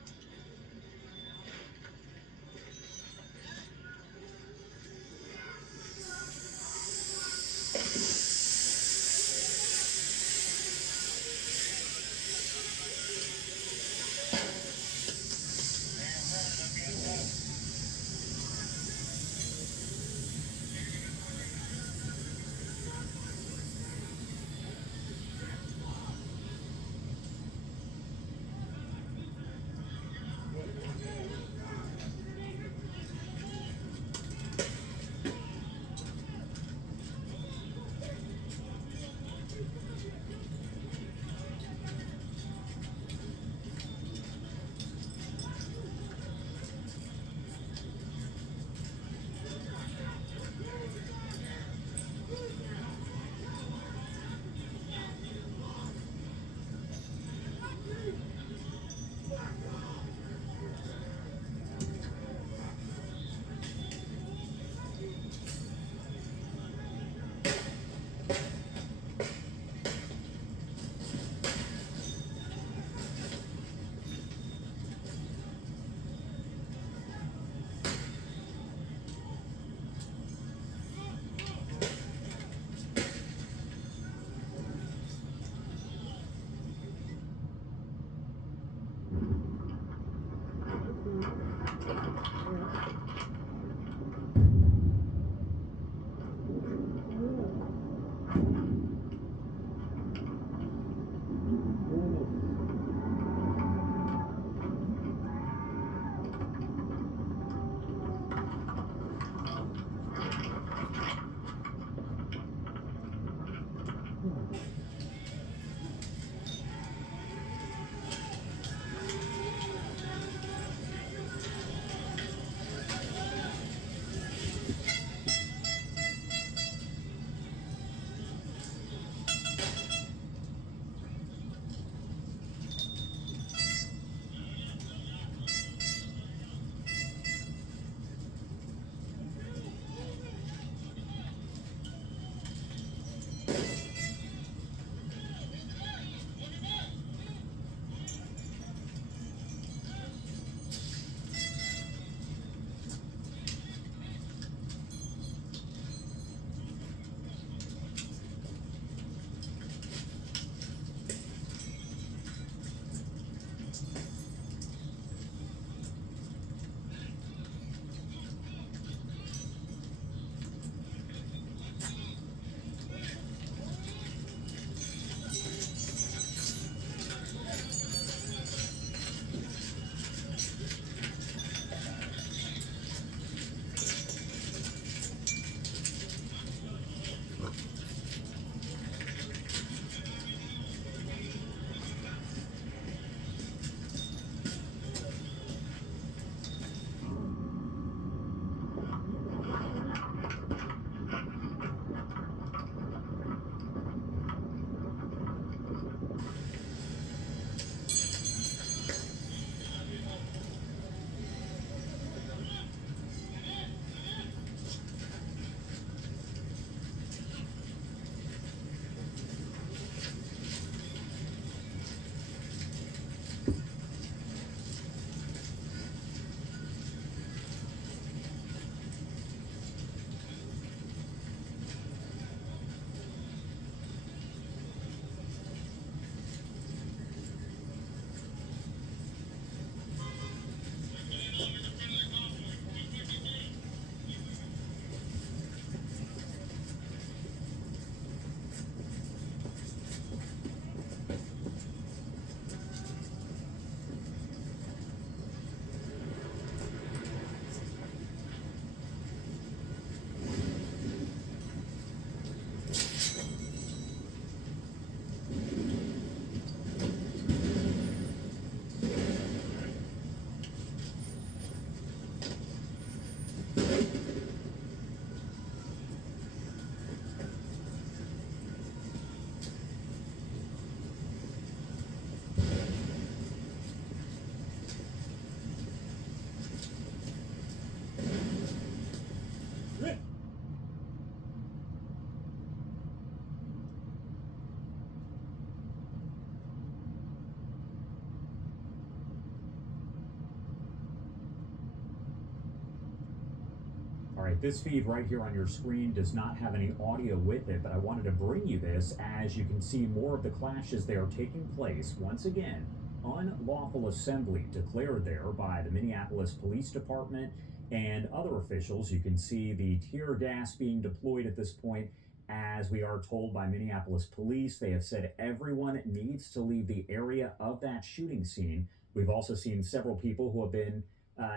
All right, this feed right here on your screen does not have any audio with it, but I wanted to bring you this as you can see more of the clashes that are taking place. Once again, unlawful assembly declared there by the Minneapolis Police Department and other officials. You can see the tear gas being deployed at this point. As we are told by Minneapolis police, they have said everyone needs to leave the area of that shooting scene. We've also seen several people who have been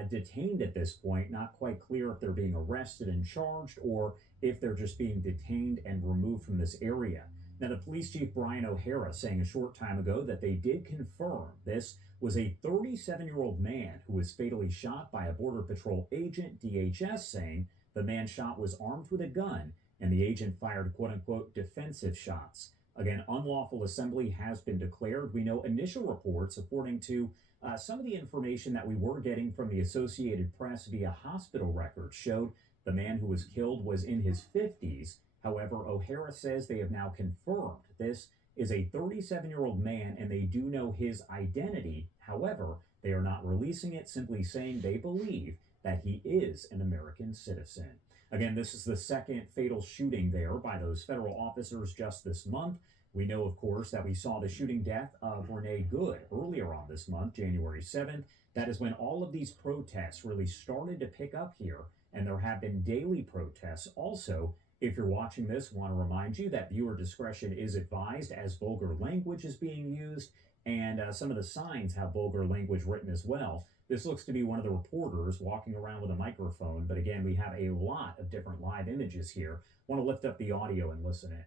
detained at this point. Not quite clear if they're being arrested and charged or if they're just being detained and removed from this area. Now, the police chief Brian O'Hara saying a short time ago that they did confirm this was a 37-year-old man who was fatally shot by a Border Patrol agent, DHS saying the man shot was armed with a gun and the agent fired quote-unquote defensive shots. Again, unlawful assembly has been declared. We know initial reports, according to some of the information that we were getting from the Associated Press via hospital records, showed the man who was killed was in his 50s. However, O'Hara says they have now confirmed this is a 37-year-old man and they do know his identity. However, they are not releasing it, simply saying they believe that he is an American citizen. Again, this is the second fatal shooting there by those federal officers just this month. We know, of course, that we saw the shooting death of Renee Good earlier on this month, January 7th. That is when all of these protests really started to pick up here, and there have been daily protests. Also, if you're watching this, I want to remind you that viewer discretion is advised as vulgar language is being used, and some of the signs have vulgar language written as well. This looks to be one of the reporters walking around with a microphone, but again, we have a lot of different live images here. I want to lift up the audio and listen in.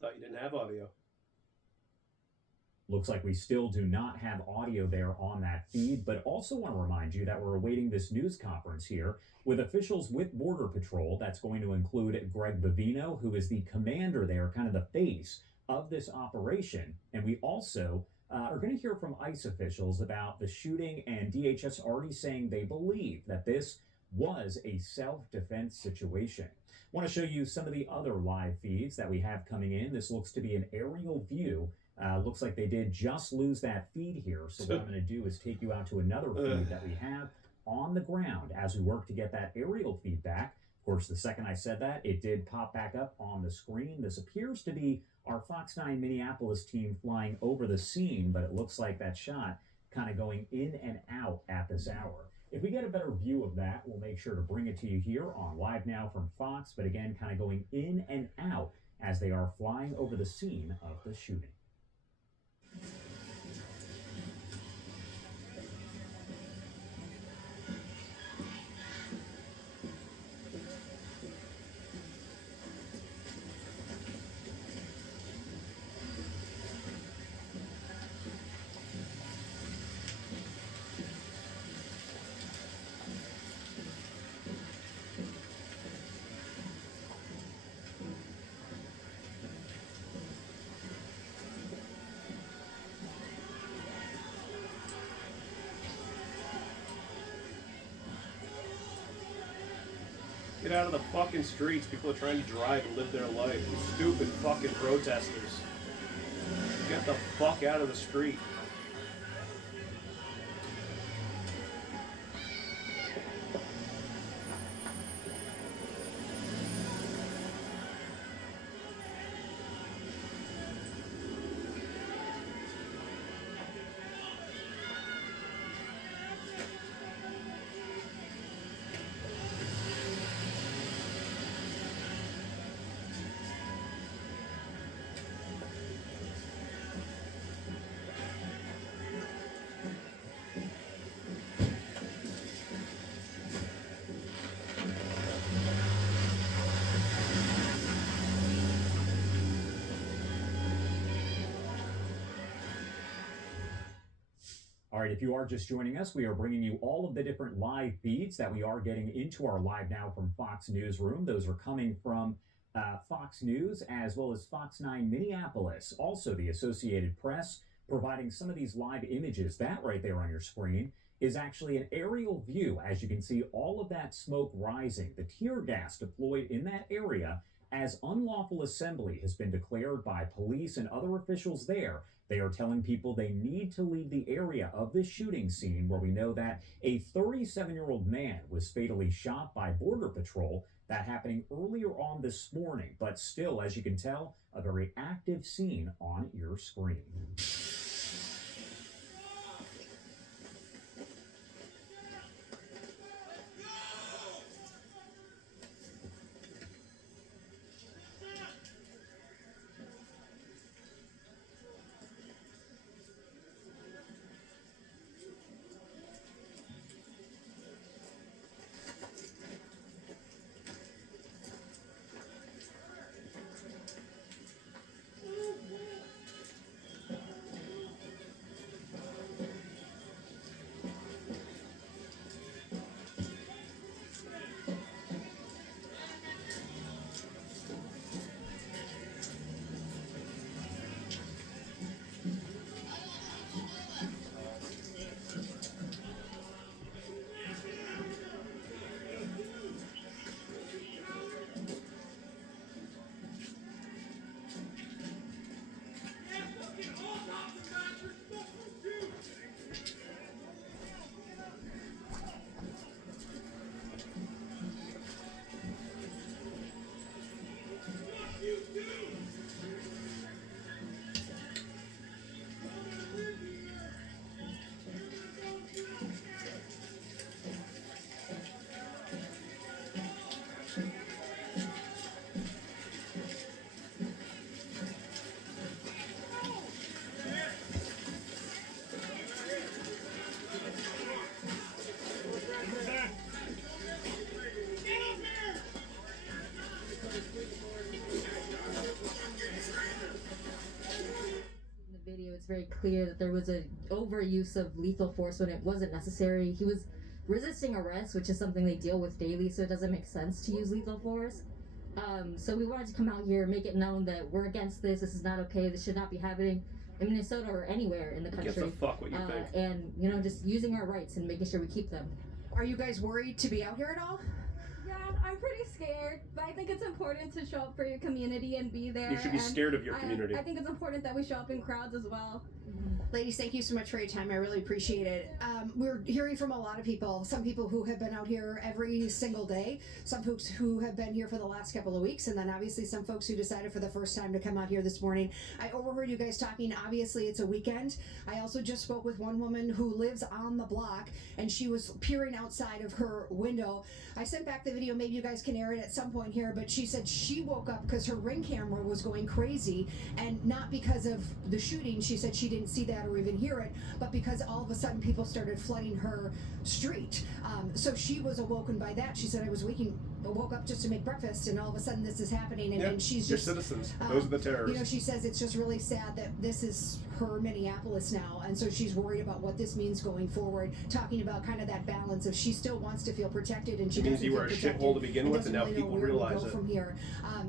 Thought you didn't have audio. Looks like we still do not have audio there on that feed, but also want to remind you that we're awaiting this news conference here with officials with Border Patrol. That's going to include Greg Bavino, who is the commander there, kind of the face of this operation. And we also are going to hear from ICE officials about the shooting, and DHS already saying they believe that this was a self-defense situation. I want to show you some of the other live feeds that we have coming in. This looks to be an aerial view. Looks like they did just lose that feed here. So what I'm going to do is take you out to another feed that we have on the ground as we work to get that aerial feedback. Of course, the second I said that, it did pop back up on the screen. This appears to be our Fox 9 Minneapolis team flying over the scene, but it looks like that shot kind of going in and out at this hour. If we get a better view of that, we'll make sure to bring it to you here on Live Now from Fox, but again, kind of going in and out as they are flying over the scene of the shooting. Get out of the fucking streets. People are trying to drive and live their life. You stupid fucking protesters. Get the fuck out of the street. All right, if you are just joining us, we are bringing you all of the different live feeds that we are getting into our Live Now from Fox Newsroom. Those are coming from Fox News as well as Fox 9 Minneapolis. Also, the Associated Press providing some of these live images. That right there on your screen is actually an aerial view. As you can see, all of that smoke rising, the tear gas deployed in that area As unlawful assembly has been declared by police and other officials there, they are telling people they need to leave the area of this shooting scene, where we know that a 37-year-old man was fatally shot by Border Patrol. That happening earlier on this morning, but still, as you can tell, a very active scene on your screen. It's very clear that there was an overuse of lethal force when it wasn't necessary. He was resisting arrest, which is something they deal with daily, so it doesn't make sense to use lethal force. So we wanted to come out here, make it known that we're against this. This is not okay. This should not be happening in Minnesota or anywhere in the country. Gives a fuck what you think. And, you know, just using our rights and making sure we keep them. Are you guys worried to be out here at all? Yeah, I'm pretty scared, but I think it's important to show up for your community and be there. You should be scared of your community. I think it's important that we show up in crowds as well. Ladies, thank you so much for your time. I really appreciate it. We're hearing from a lot of people, some people who have been out here every single day, some folks who have been here for the last couple of weeks, and then obviously some folks who decided for the first time to come out here this morning. I overheard you guys talking. Obviously, it's a weekend. I also just spoke with one woman who lives on the block, and she was peering outside of her window. I sent back the video. Maybe you guys can air it at some point here, but she said she woke up because her Ring camera was going crazy, and not because of the shooting. She said she didn't see that or even hear it, but because all of a sudden people started flooding her street. So she was awoken by that. She said, I woke up just to make breakfast, and all of a sudden this is happening, and, and she's just citizens. Those are the terrorists. You know, she says it's just really sad that this is her Minneapolis now, and so she's worried about what this means going forward. Talking about kind of that balance of she still wants to feel protected, and she it means you were a shithole to begin with, and now really people realize it. From here,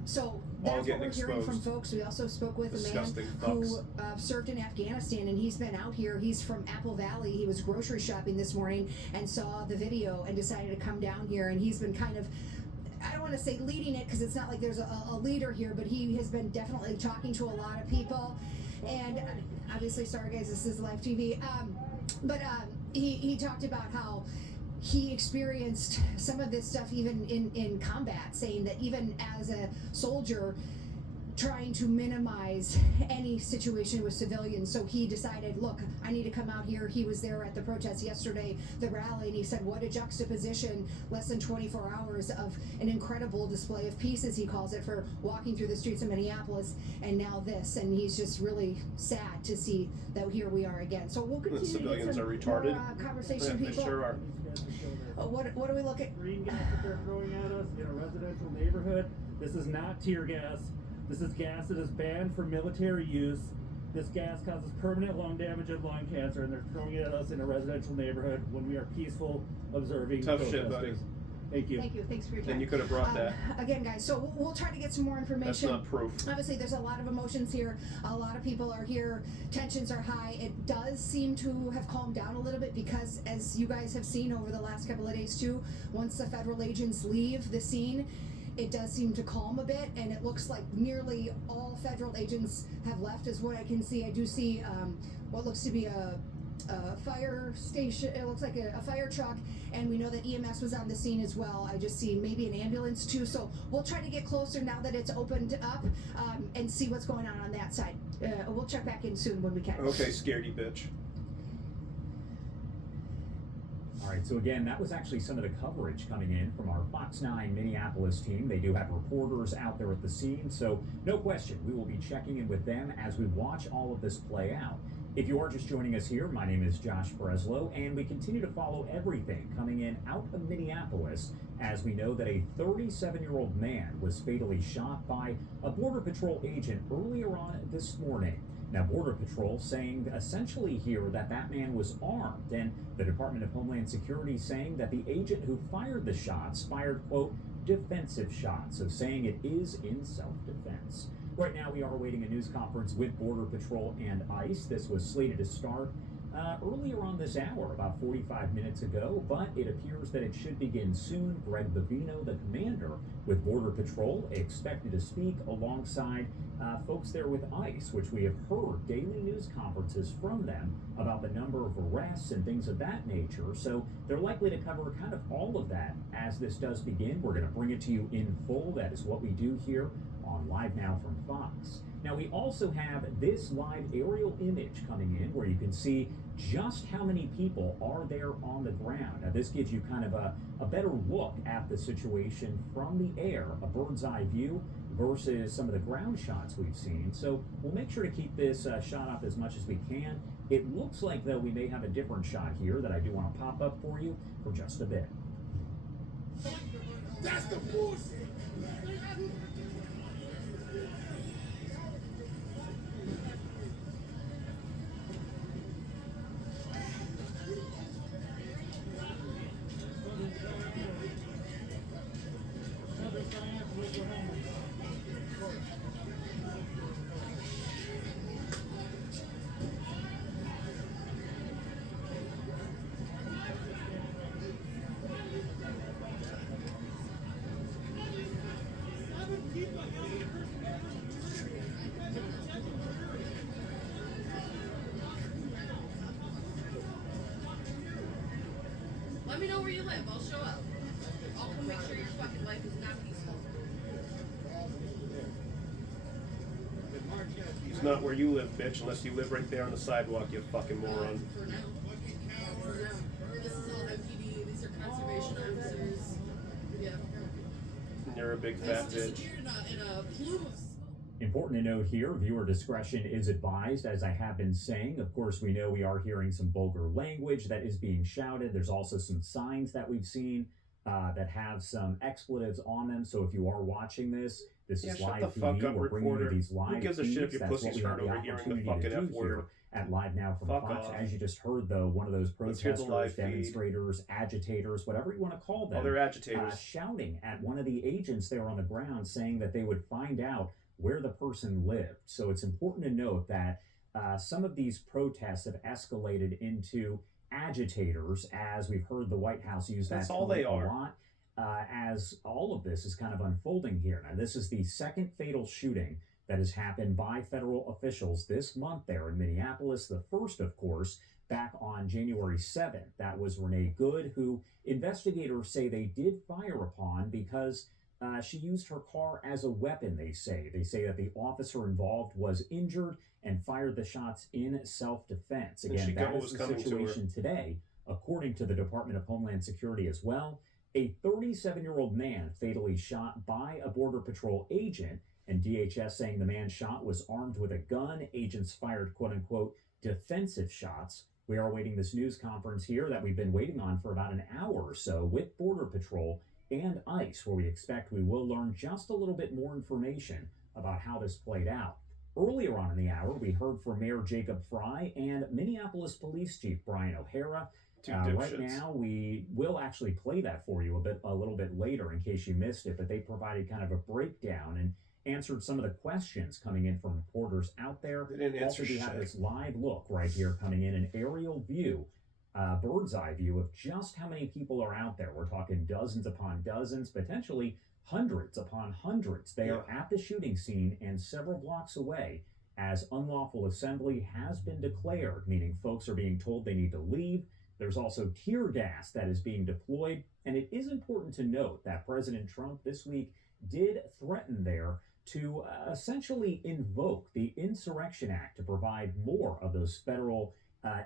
so that's what we're hearing from folks. We also spoke with a man who served in Afghanistan, and he's been out here. He's from Apple Valley. He was grocery shopping this morning and saw the video and decided to come down here, and he's been kind of, I don't want to say leading it because it's not like there's a leader here, but he has been definitely talking to a lot of people. And obviously, sorry guys, this is live TV. He talked about how he experienced some of this stuff even in combat, saying that even as a soldier, trying to minimize any situation with civilians. So he decided, look, I need to come out here. He was there at the protest yesterday, the rally, and he said, what a juxtaposition, less than 24 hours of an incredible display of peace, as he calls it, for walking through the streets of Minneapolis, and now this. And he's just really sad to see that here we are again. So we'll continue. The civilians to are retarded. More, conversation, yeah, people. They sure are. What do we look at? Green gas that they're throwing at us in a residential neighborhood. This is not tear gas. This is gas that is banned for military use. This gas causes permanent lung damage and lung cancer, and they're throwing it at us in a residential neighborhood when we are peaceful, observing Tough protesters. shit, buddy. Thank you. Thank you. Thanks for your time. And you could have brought that. Again, guys, so we'll try to get some more information. That's not proof. Obviously, there's a lot of emotions here. A lot of people are here. Tensions are high. It does seem to have calmed down a little bit because, as you guys have seen over the last couple of days too, once the federal agents leave the scene, it does seem to calm a bit, and it looks like nearly all federal agents have left, is what I can see. I do see what looks to be a fire station. It looks like a fire truck, and we know that EMS was on the scene as well. I just see maybe an ambulance too, so we'll try to get closer now that it's opened up and see what's going on that side. We'll check back in soon when we can. Okay, scaredy bitch. All right, so again, that was actually some of the coverage coming in from our Fox 9 Minneapolis team. They do have reporters out there at the scene, so no question, we will be checking in with them as we watch all of this play out. If you are just joining us here, my name is Josh Breslow, and we continue to follow everything coming in out of Minneapolis as we know that a 37-year-old man was fatally shot by a Border Patrol agent earlier on this morning. Now, Border Patrol saying essentially here that that man was armed, and the Department of Homeland Security saying that the agent who fired the shots fired, quote, defensive shots, so saying it is in self-defense. Right now, we are awaiting a news conference with Border Patrol and ICE. This was slated to start earlier on this hour, about 45 minutes ago, but it appears that it should begin soon. Greg Bavino, the commander with Border Patrol, expected to speak alongside folks there with ICE, which we have heard daily news conferences from them about the number of arrests and things of that nature. So they're likely to cover kind of all of that as this does begin. We're going to bring it to you in full. That is what we do here on Live Now from Fox. Now, we also have this live aerial image coming in where you can see just how many people are there on the ground. Now, this gives you kind of a better look at the situation from the air, a bird's eye view versus some of the ground shots we've seen. So we'll make sure to keep this shot up as much as we can. It looks like, though, we may have a different shot here that I do want to pop up for you for just a bit. That's the bullshit. Let me know where you live. I'll show up. I'll come make sure your fucking life is not peaceful. It's not where you live, bitch, unless you live right there on the sidewalk, you fucking moron. For now. For now. This is all MPD. These are conservation officers. Yeah. And you're a big fat This bitch. disappeared in a plume of Important to note here, viewer discretion is advised, as I have been saying. Of course, we know we are hearing some vulgar language that is being shouted. There's also some signs that we've seen that have some expletives on them. So if you are watching this, this is live shut the fuck TV. up, We're bringing you reporter. these live Who gives a shit if feeds. your That's pussy's what we have hurt the over hearing the opportunity fucking to F do word? here at Live Now from Fuck Fox. off. As you just heard, though, one of those Let's hear the protesters, live feed. demonstrators, agitators, whatever you want to call them, they're agitators. shouting at one of the agents there on the ground, saying that they would find out where the person lived. So it's important to note that some of these protests have escalated into agitators, as we've heard the White House use that That's all term they a are. lot, as all of this is kind of unfolding here. Now, this is the second fatal shooting that has happened by federal officials this month there in Minneapolis. The first, of course, back on January 7th. That was Renee Good, who investigators say they did fire upon because she used her car as a weapon, they say. They say that the officer involved was injured and fired the shots in self-defense. And she Again, got that what is was the coming to her. situation today, according to the Department of Homeland Security as well. A 37-year-old man fatally shot by a Border Patrol agent, and DHS saying the man shot was armed with a gun. Agents fired, quote-unquote, defensive shots. We are awaiting this news conference here that we've been waiting on for about an hour or so with Border Patrol and ICE, where we expect we will learn just a little bit more information about how this played out. Earlier on in the hour, we heard from Mayor Jacob Fry and Minneapolis Police Chief Brian O'Hara. Right now, we will actually play that for you a little bit later in case you missed it, but they provided kind of a breakdown and answered some of the questions coming in from reporters out there. They didn't answer Also, we have shit. this live look right here coming in, an aerial view bird's eye view of just how many people are out there. We're talking dozens upon dozens, potentially hundreds upon hundreds. They are at the shooting scene and several blocks away as unlawful assembly has been declared, meaning folks are being told they need to leave. There's also tear gas that is being deployed. And it is important to note that President Trump this week did threaten there to essentially invoke the Insurrection Act to provide more of those federal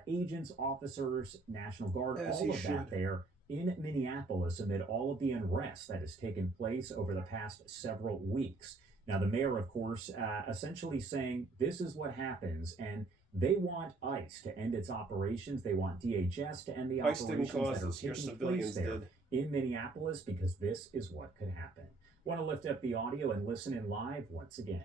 agents, officers, National Guard, all of that there in Minneapolis amid all of the unrest that has taken place over the past several weeks. Now, the mayor, of course, essentially saying this is what happens, and they want ICE to end its operations. They want DHS to end the operations that are taking place there in Minneapolis, because this is what could happen. Want to lift up the audio and listen in live once again.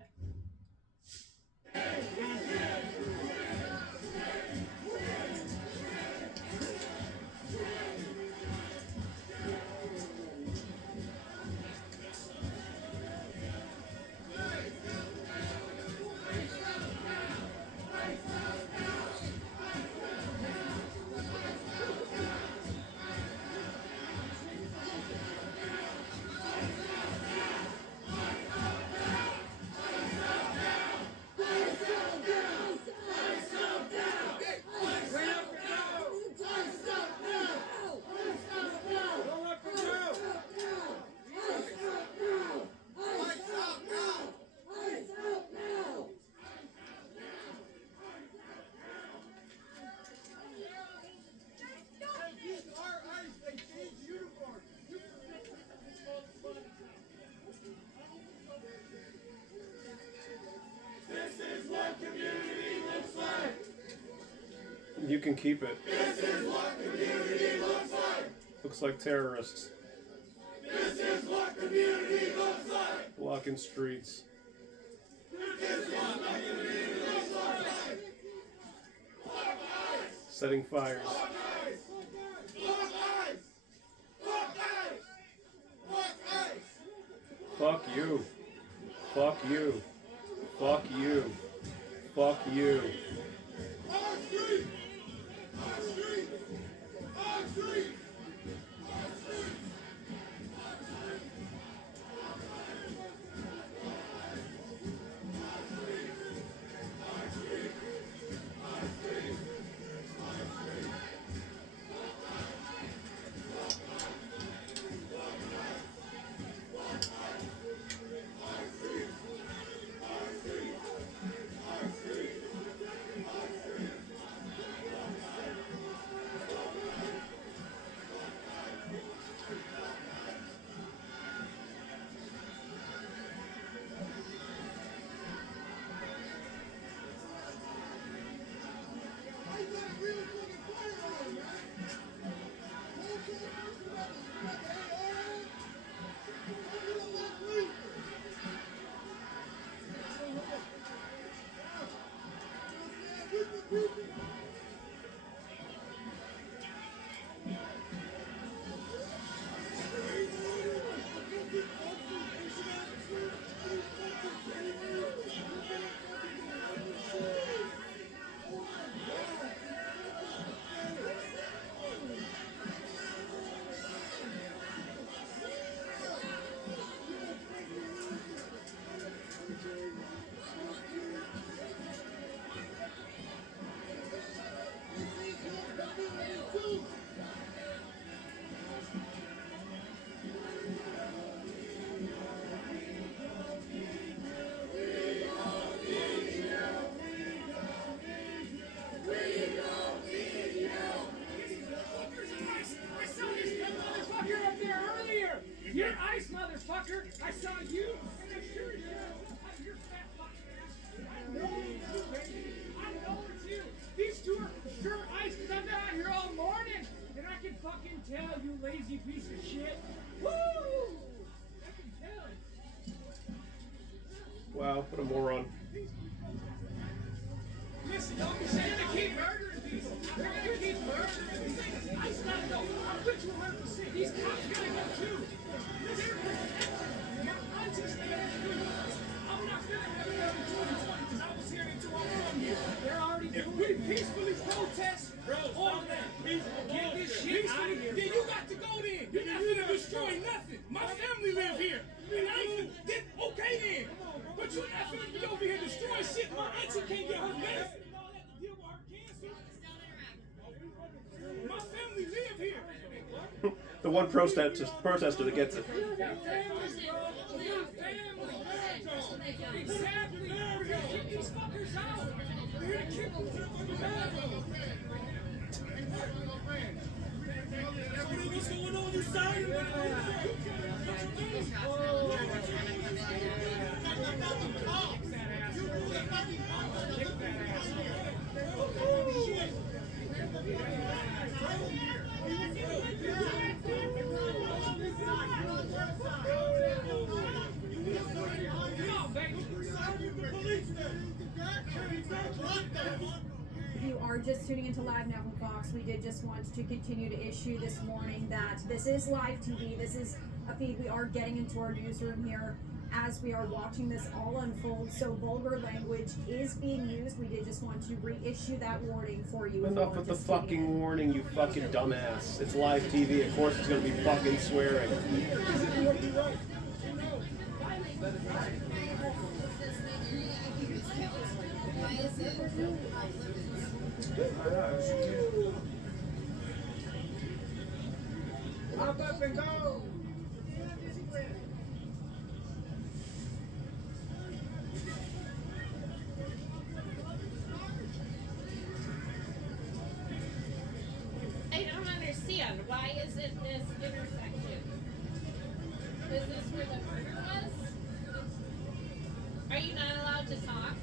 You can keep it. This is what community looks like. Looks like terrorists. This is what community looks like. Blocking streets. This is what community looks like. Setting fires. Fuck you. Fuck you. Fuck you. Fuck you. You're ICE, motherfucker! I saw you! And I sure did! You're fat fucking ass! I know it's you, baby! I know it's you! These two are sure ICE, because I've been out here all morning! And I can fucking tell, you lazy piece of shit! Woo! I can tell! Wow, what a moron. Listen, don't be saying to keep murdering these. They're gonna keep murdering these things. ICE gotta go. I'm with you 100%. These cops gotta go too. They're protecting my conscience. I'm not gonna have another 2020 because I was here until I'm from here. They're already doing it. If we peacefully protest, all of that. Peaceful one protester that gets it. Exactly. We're gonna kick these fuckers out. We're gonna kick them. What's going on this side? If you are just tuning into Live Now from Fox, we did just want to continue to issue this morning that this is live TV. This is a feed. We are getting into our newsroom here as we are watching this all unfold. So vulgar language is being used. We did just want to reissue that warning for you. Enough with the fucking warning, you fucking dumbass. It's live TV. Of course it's gonna be fucking swearing. Hop up and go! I don't understand. Why is it this intersection? Is this where the murder was? Are you not allowed to talk?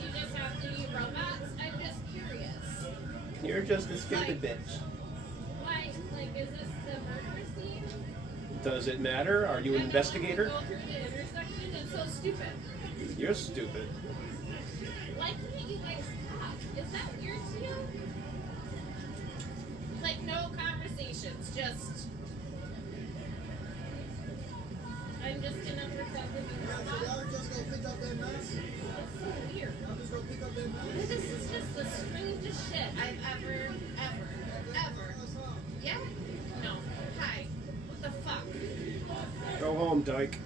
You just have to be robots? I'm just curious. You're just a stupid bitch. Why? Like, is this the murder scene? Does it matter? Are you an investigator? Go through the intersection? It's so stupid. You're stupid. Why can't you guys talk? Is that weird to you? Like, no conversations, just... I'm just gonna pretend to be robots. Y'all just gonna pick up that mess? It's so weird. Y'all just gonna pick up that mess? This is just the strangest shit I've ever. Yeah? No. Hi. What the fuck? Go home, dyke.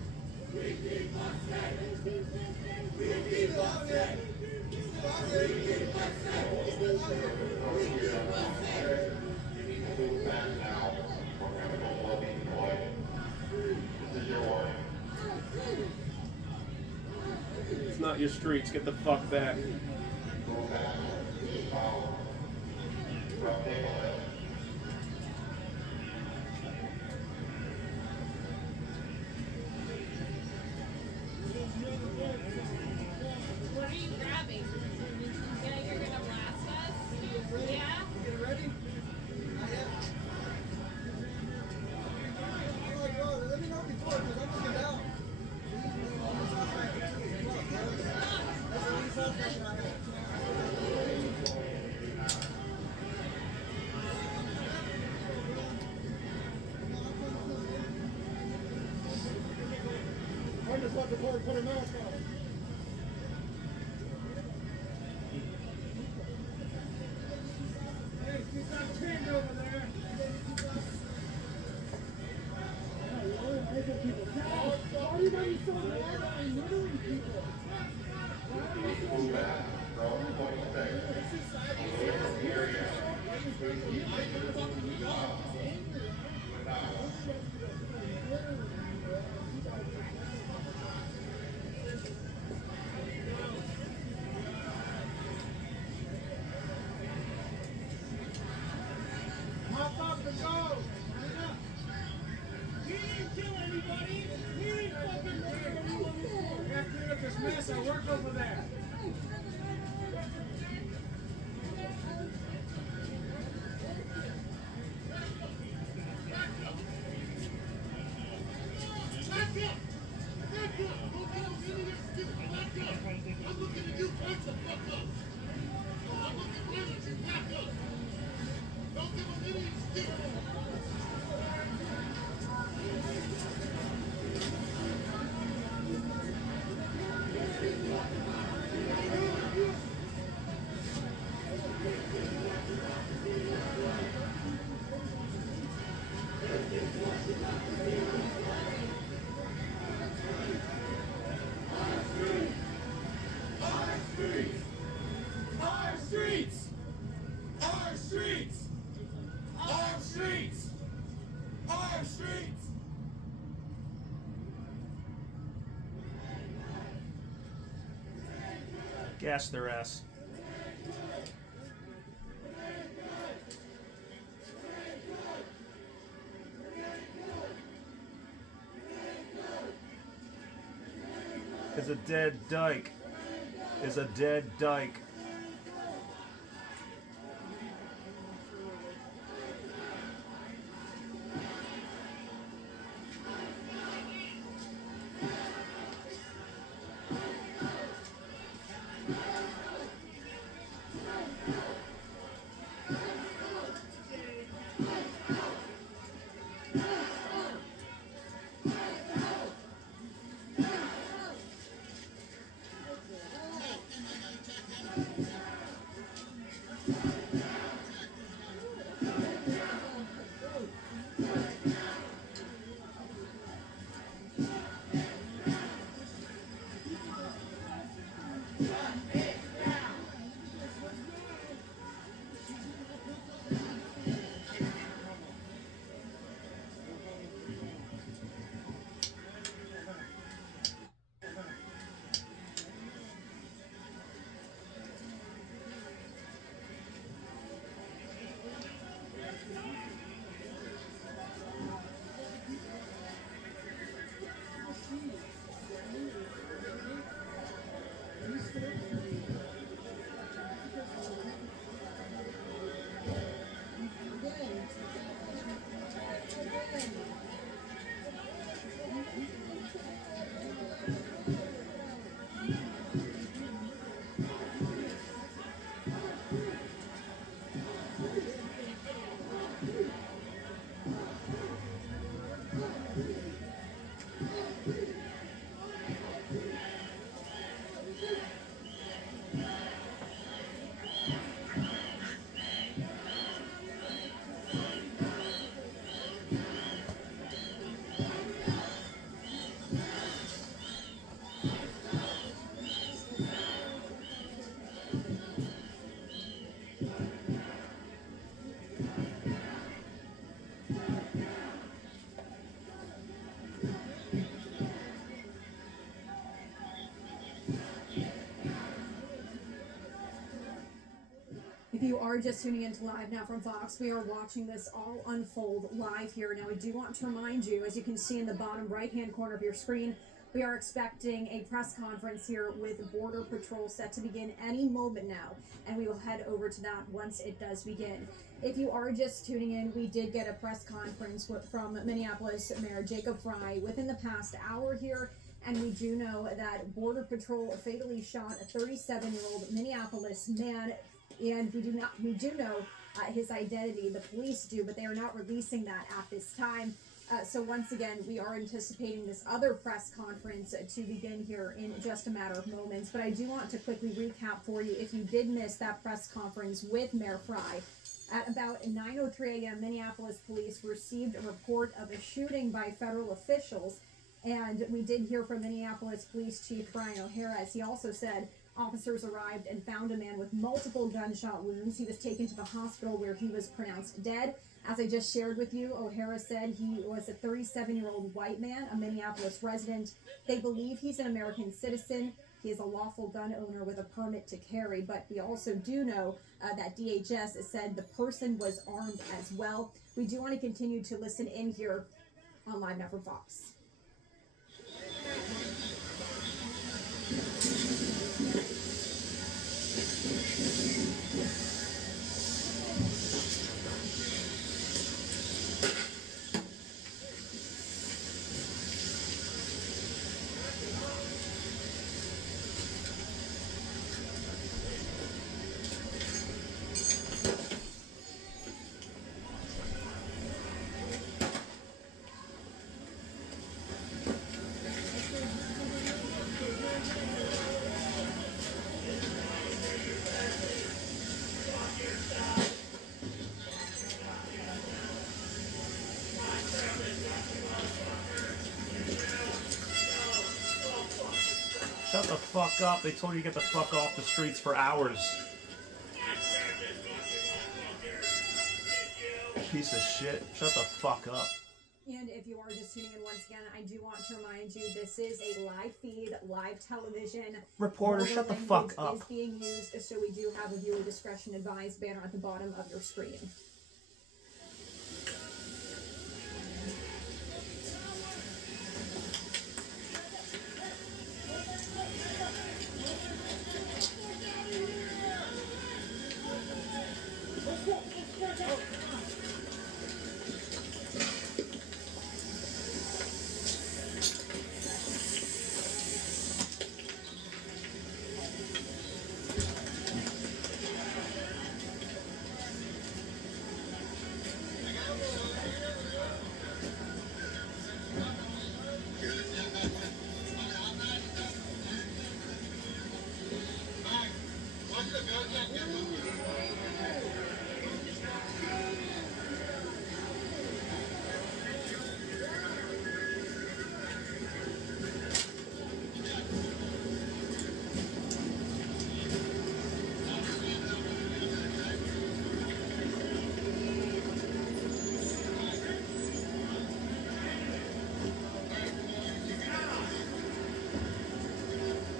It's not your streets. Get the fuck back. What are you grabbing? Yeah, you're gonna blast us? Yeah? Get ready? Let me know before, because I'm looking down. I just want the board put a mask on. Hey, keep that chain over there. Why are you guys so mad at me murdering people? Hop up and go! We didn't kill anybody! We didn't fucking murder anyone before! We have to clean up this mess. I work over there. Gas their ass. Is a dead dyke. Is a dead dyke. If you are just tuning into live now from Fox, we are watching this all unfold live here. Now, I do want to remind you, as you can see in the bottom right-hand corner of your screen, we are expecting a press conference here with Border Patrol set to begin any moment now, and we will head over to that once it does begin. If you are just tuning in, we did get a press conference from Minneapolis Mayor Jacob Frey within the past hour here, and we do know that Border Patrol fatally shot a 37-year-old Minneapolis man, and we do know his identity. The police do, but they are not releasing that at this time. So once again, we are anticipating this other press conference to begin here in just a matter of moments. But I do want to quickly recap for you, if you did miss that press conference with Mayor Frey. At about 9:03 a.m., Minneapolis police received a report of a shooting by federal officials. And we did hear from Minneapolis Police Chief Brian O'Hara, as he also said officers arrived and found a man with multiple gunshot wounds. He was taken to the hospital where he was pronounced dead. As I just shared with you, O'Hara said he was a 37-year-old white man, a Minneapolis resident. They believe he's an American citizen. He is a lawful gun owner with a permit to carry, but we also do know that DHS said the person was armed as well. We do want to continue to listen in here on Live Now from Fox. Shut the fuck up. They told you to get the fuck off the streets for hours. Piece of shit. Shut the fuck up. And if you are just tuning in once again, I do want to remind you this is a live feed, live television. Reporter, shut the fuck up. Is being used, so we do have a viewer discretion advised banner at the bottom of your screen.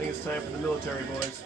I think it's time for the military boys.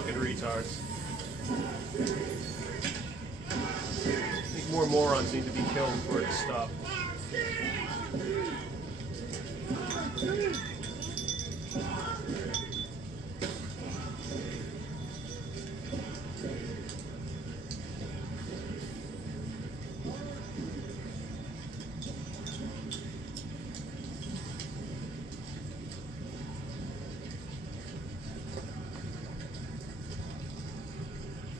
Fucking retards. I think more morons need to be killed for it to stop.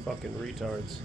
Fucking retards.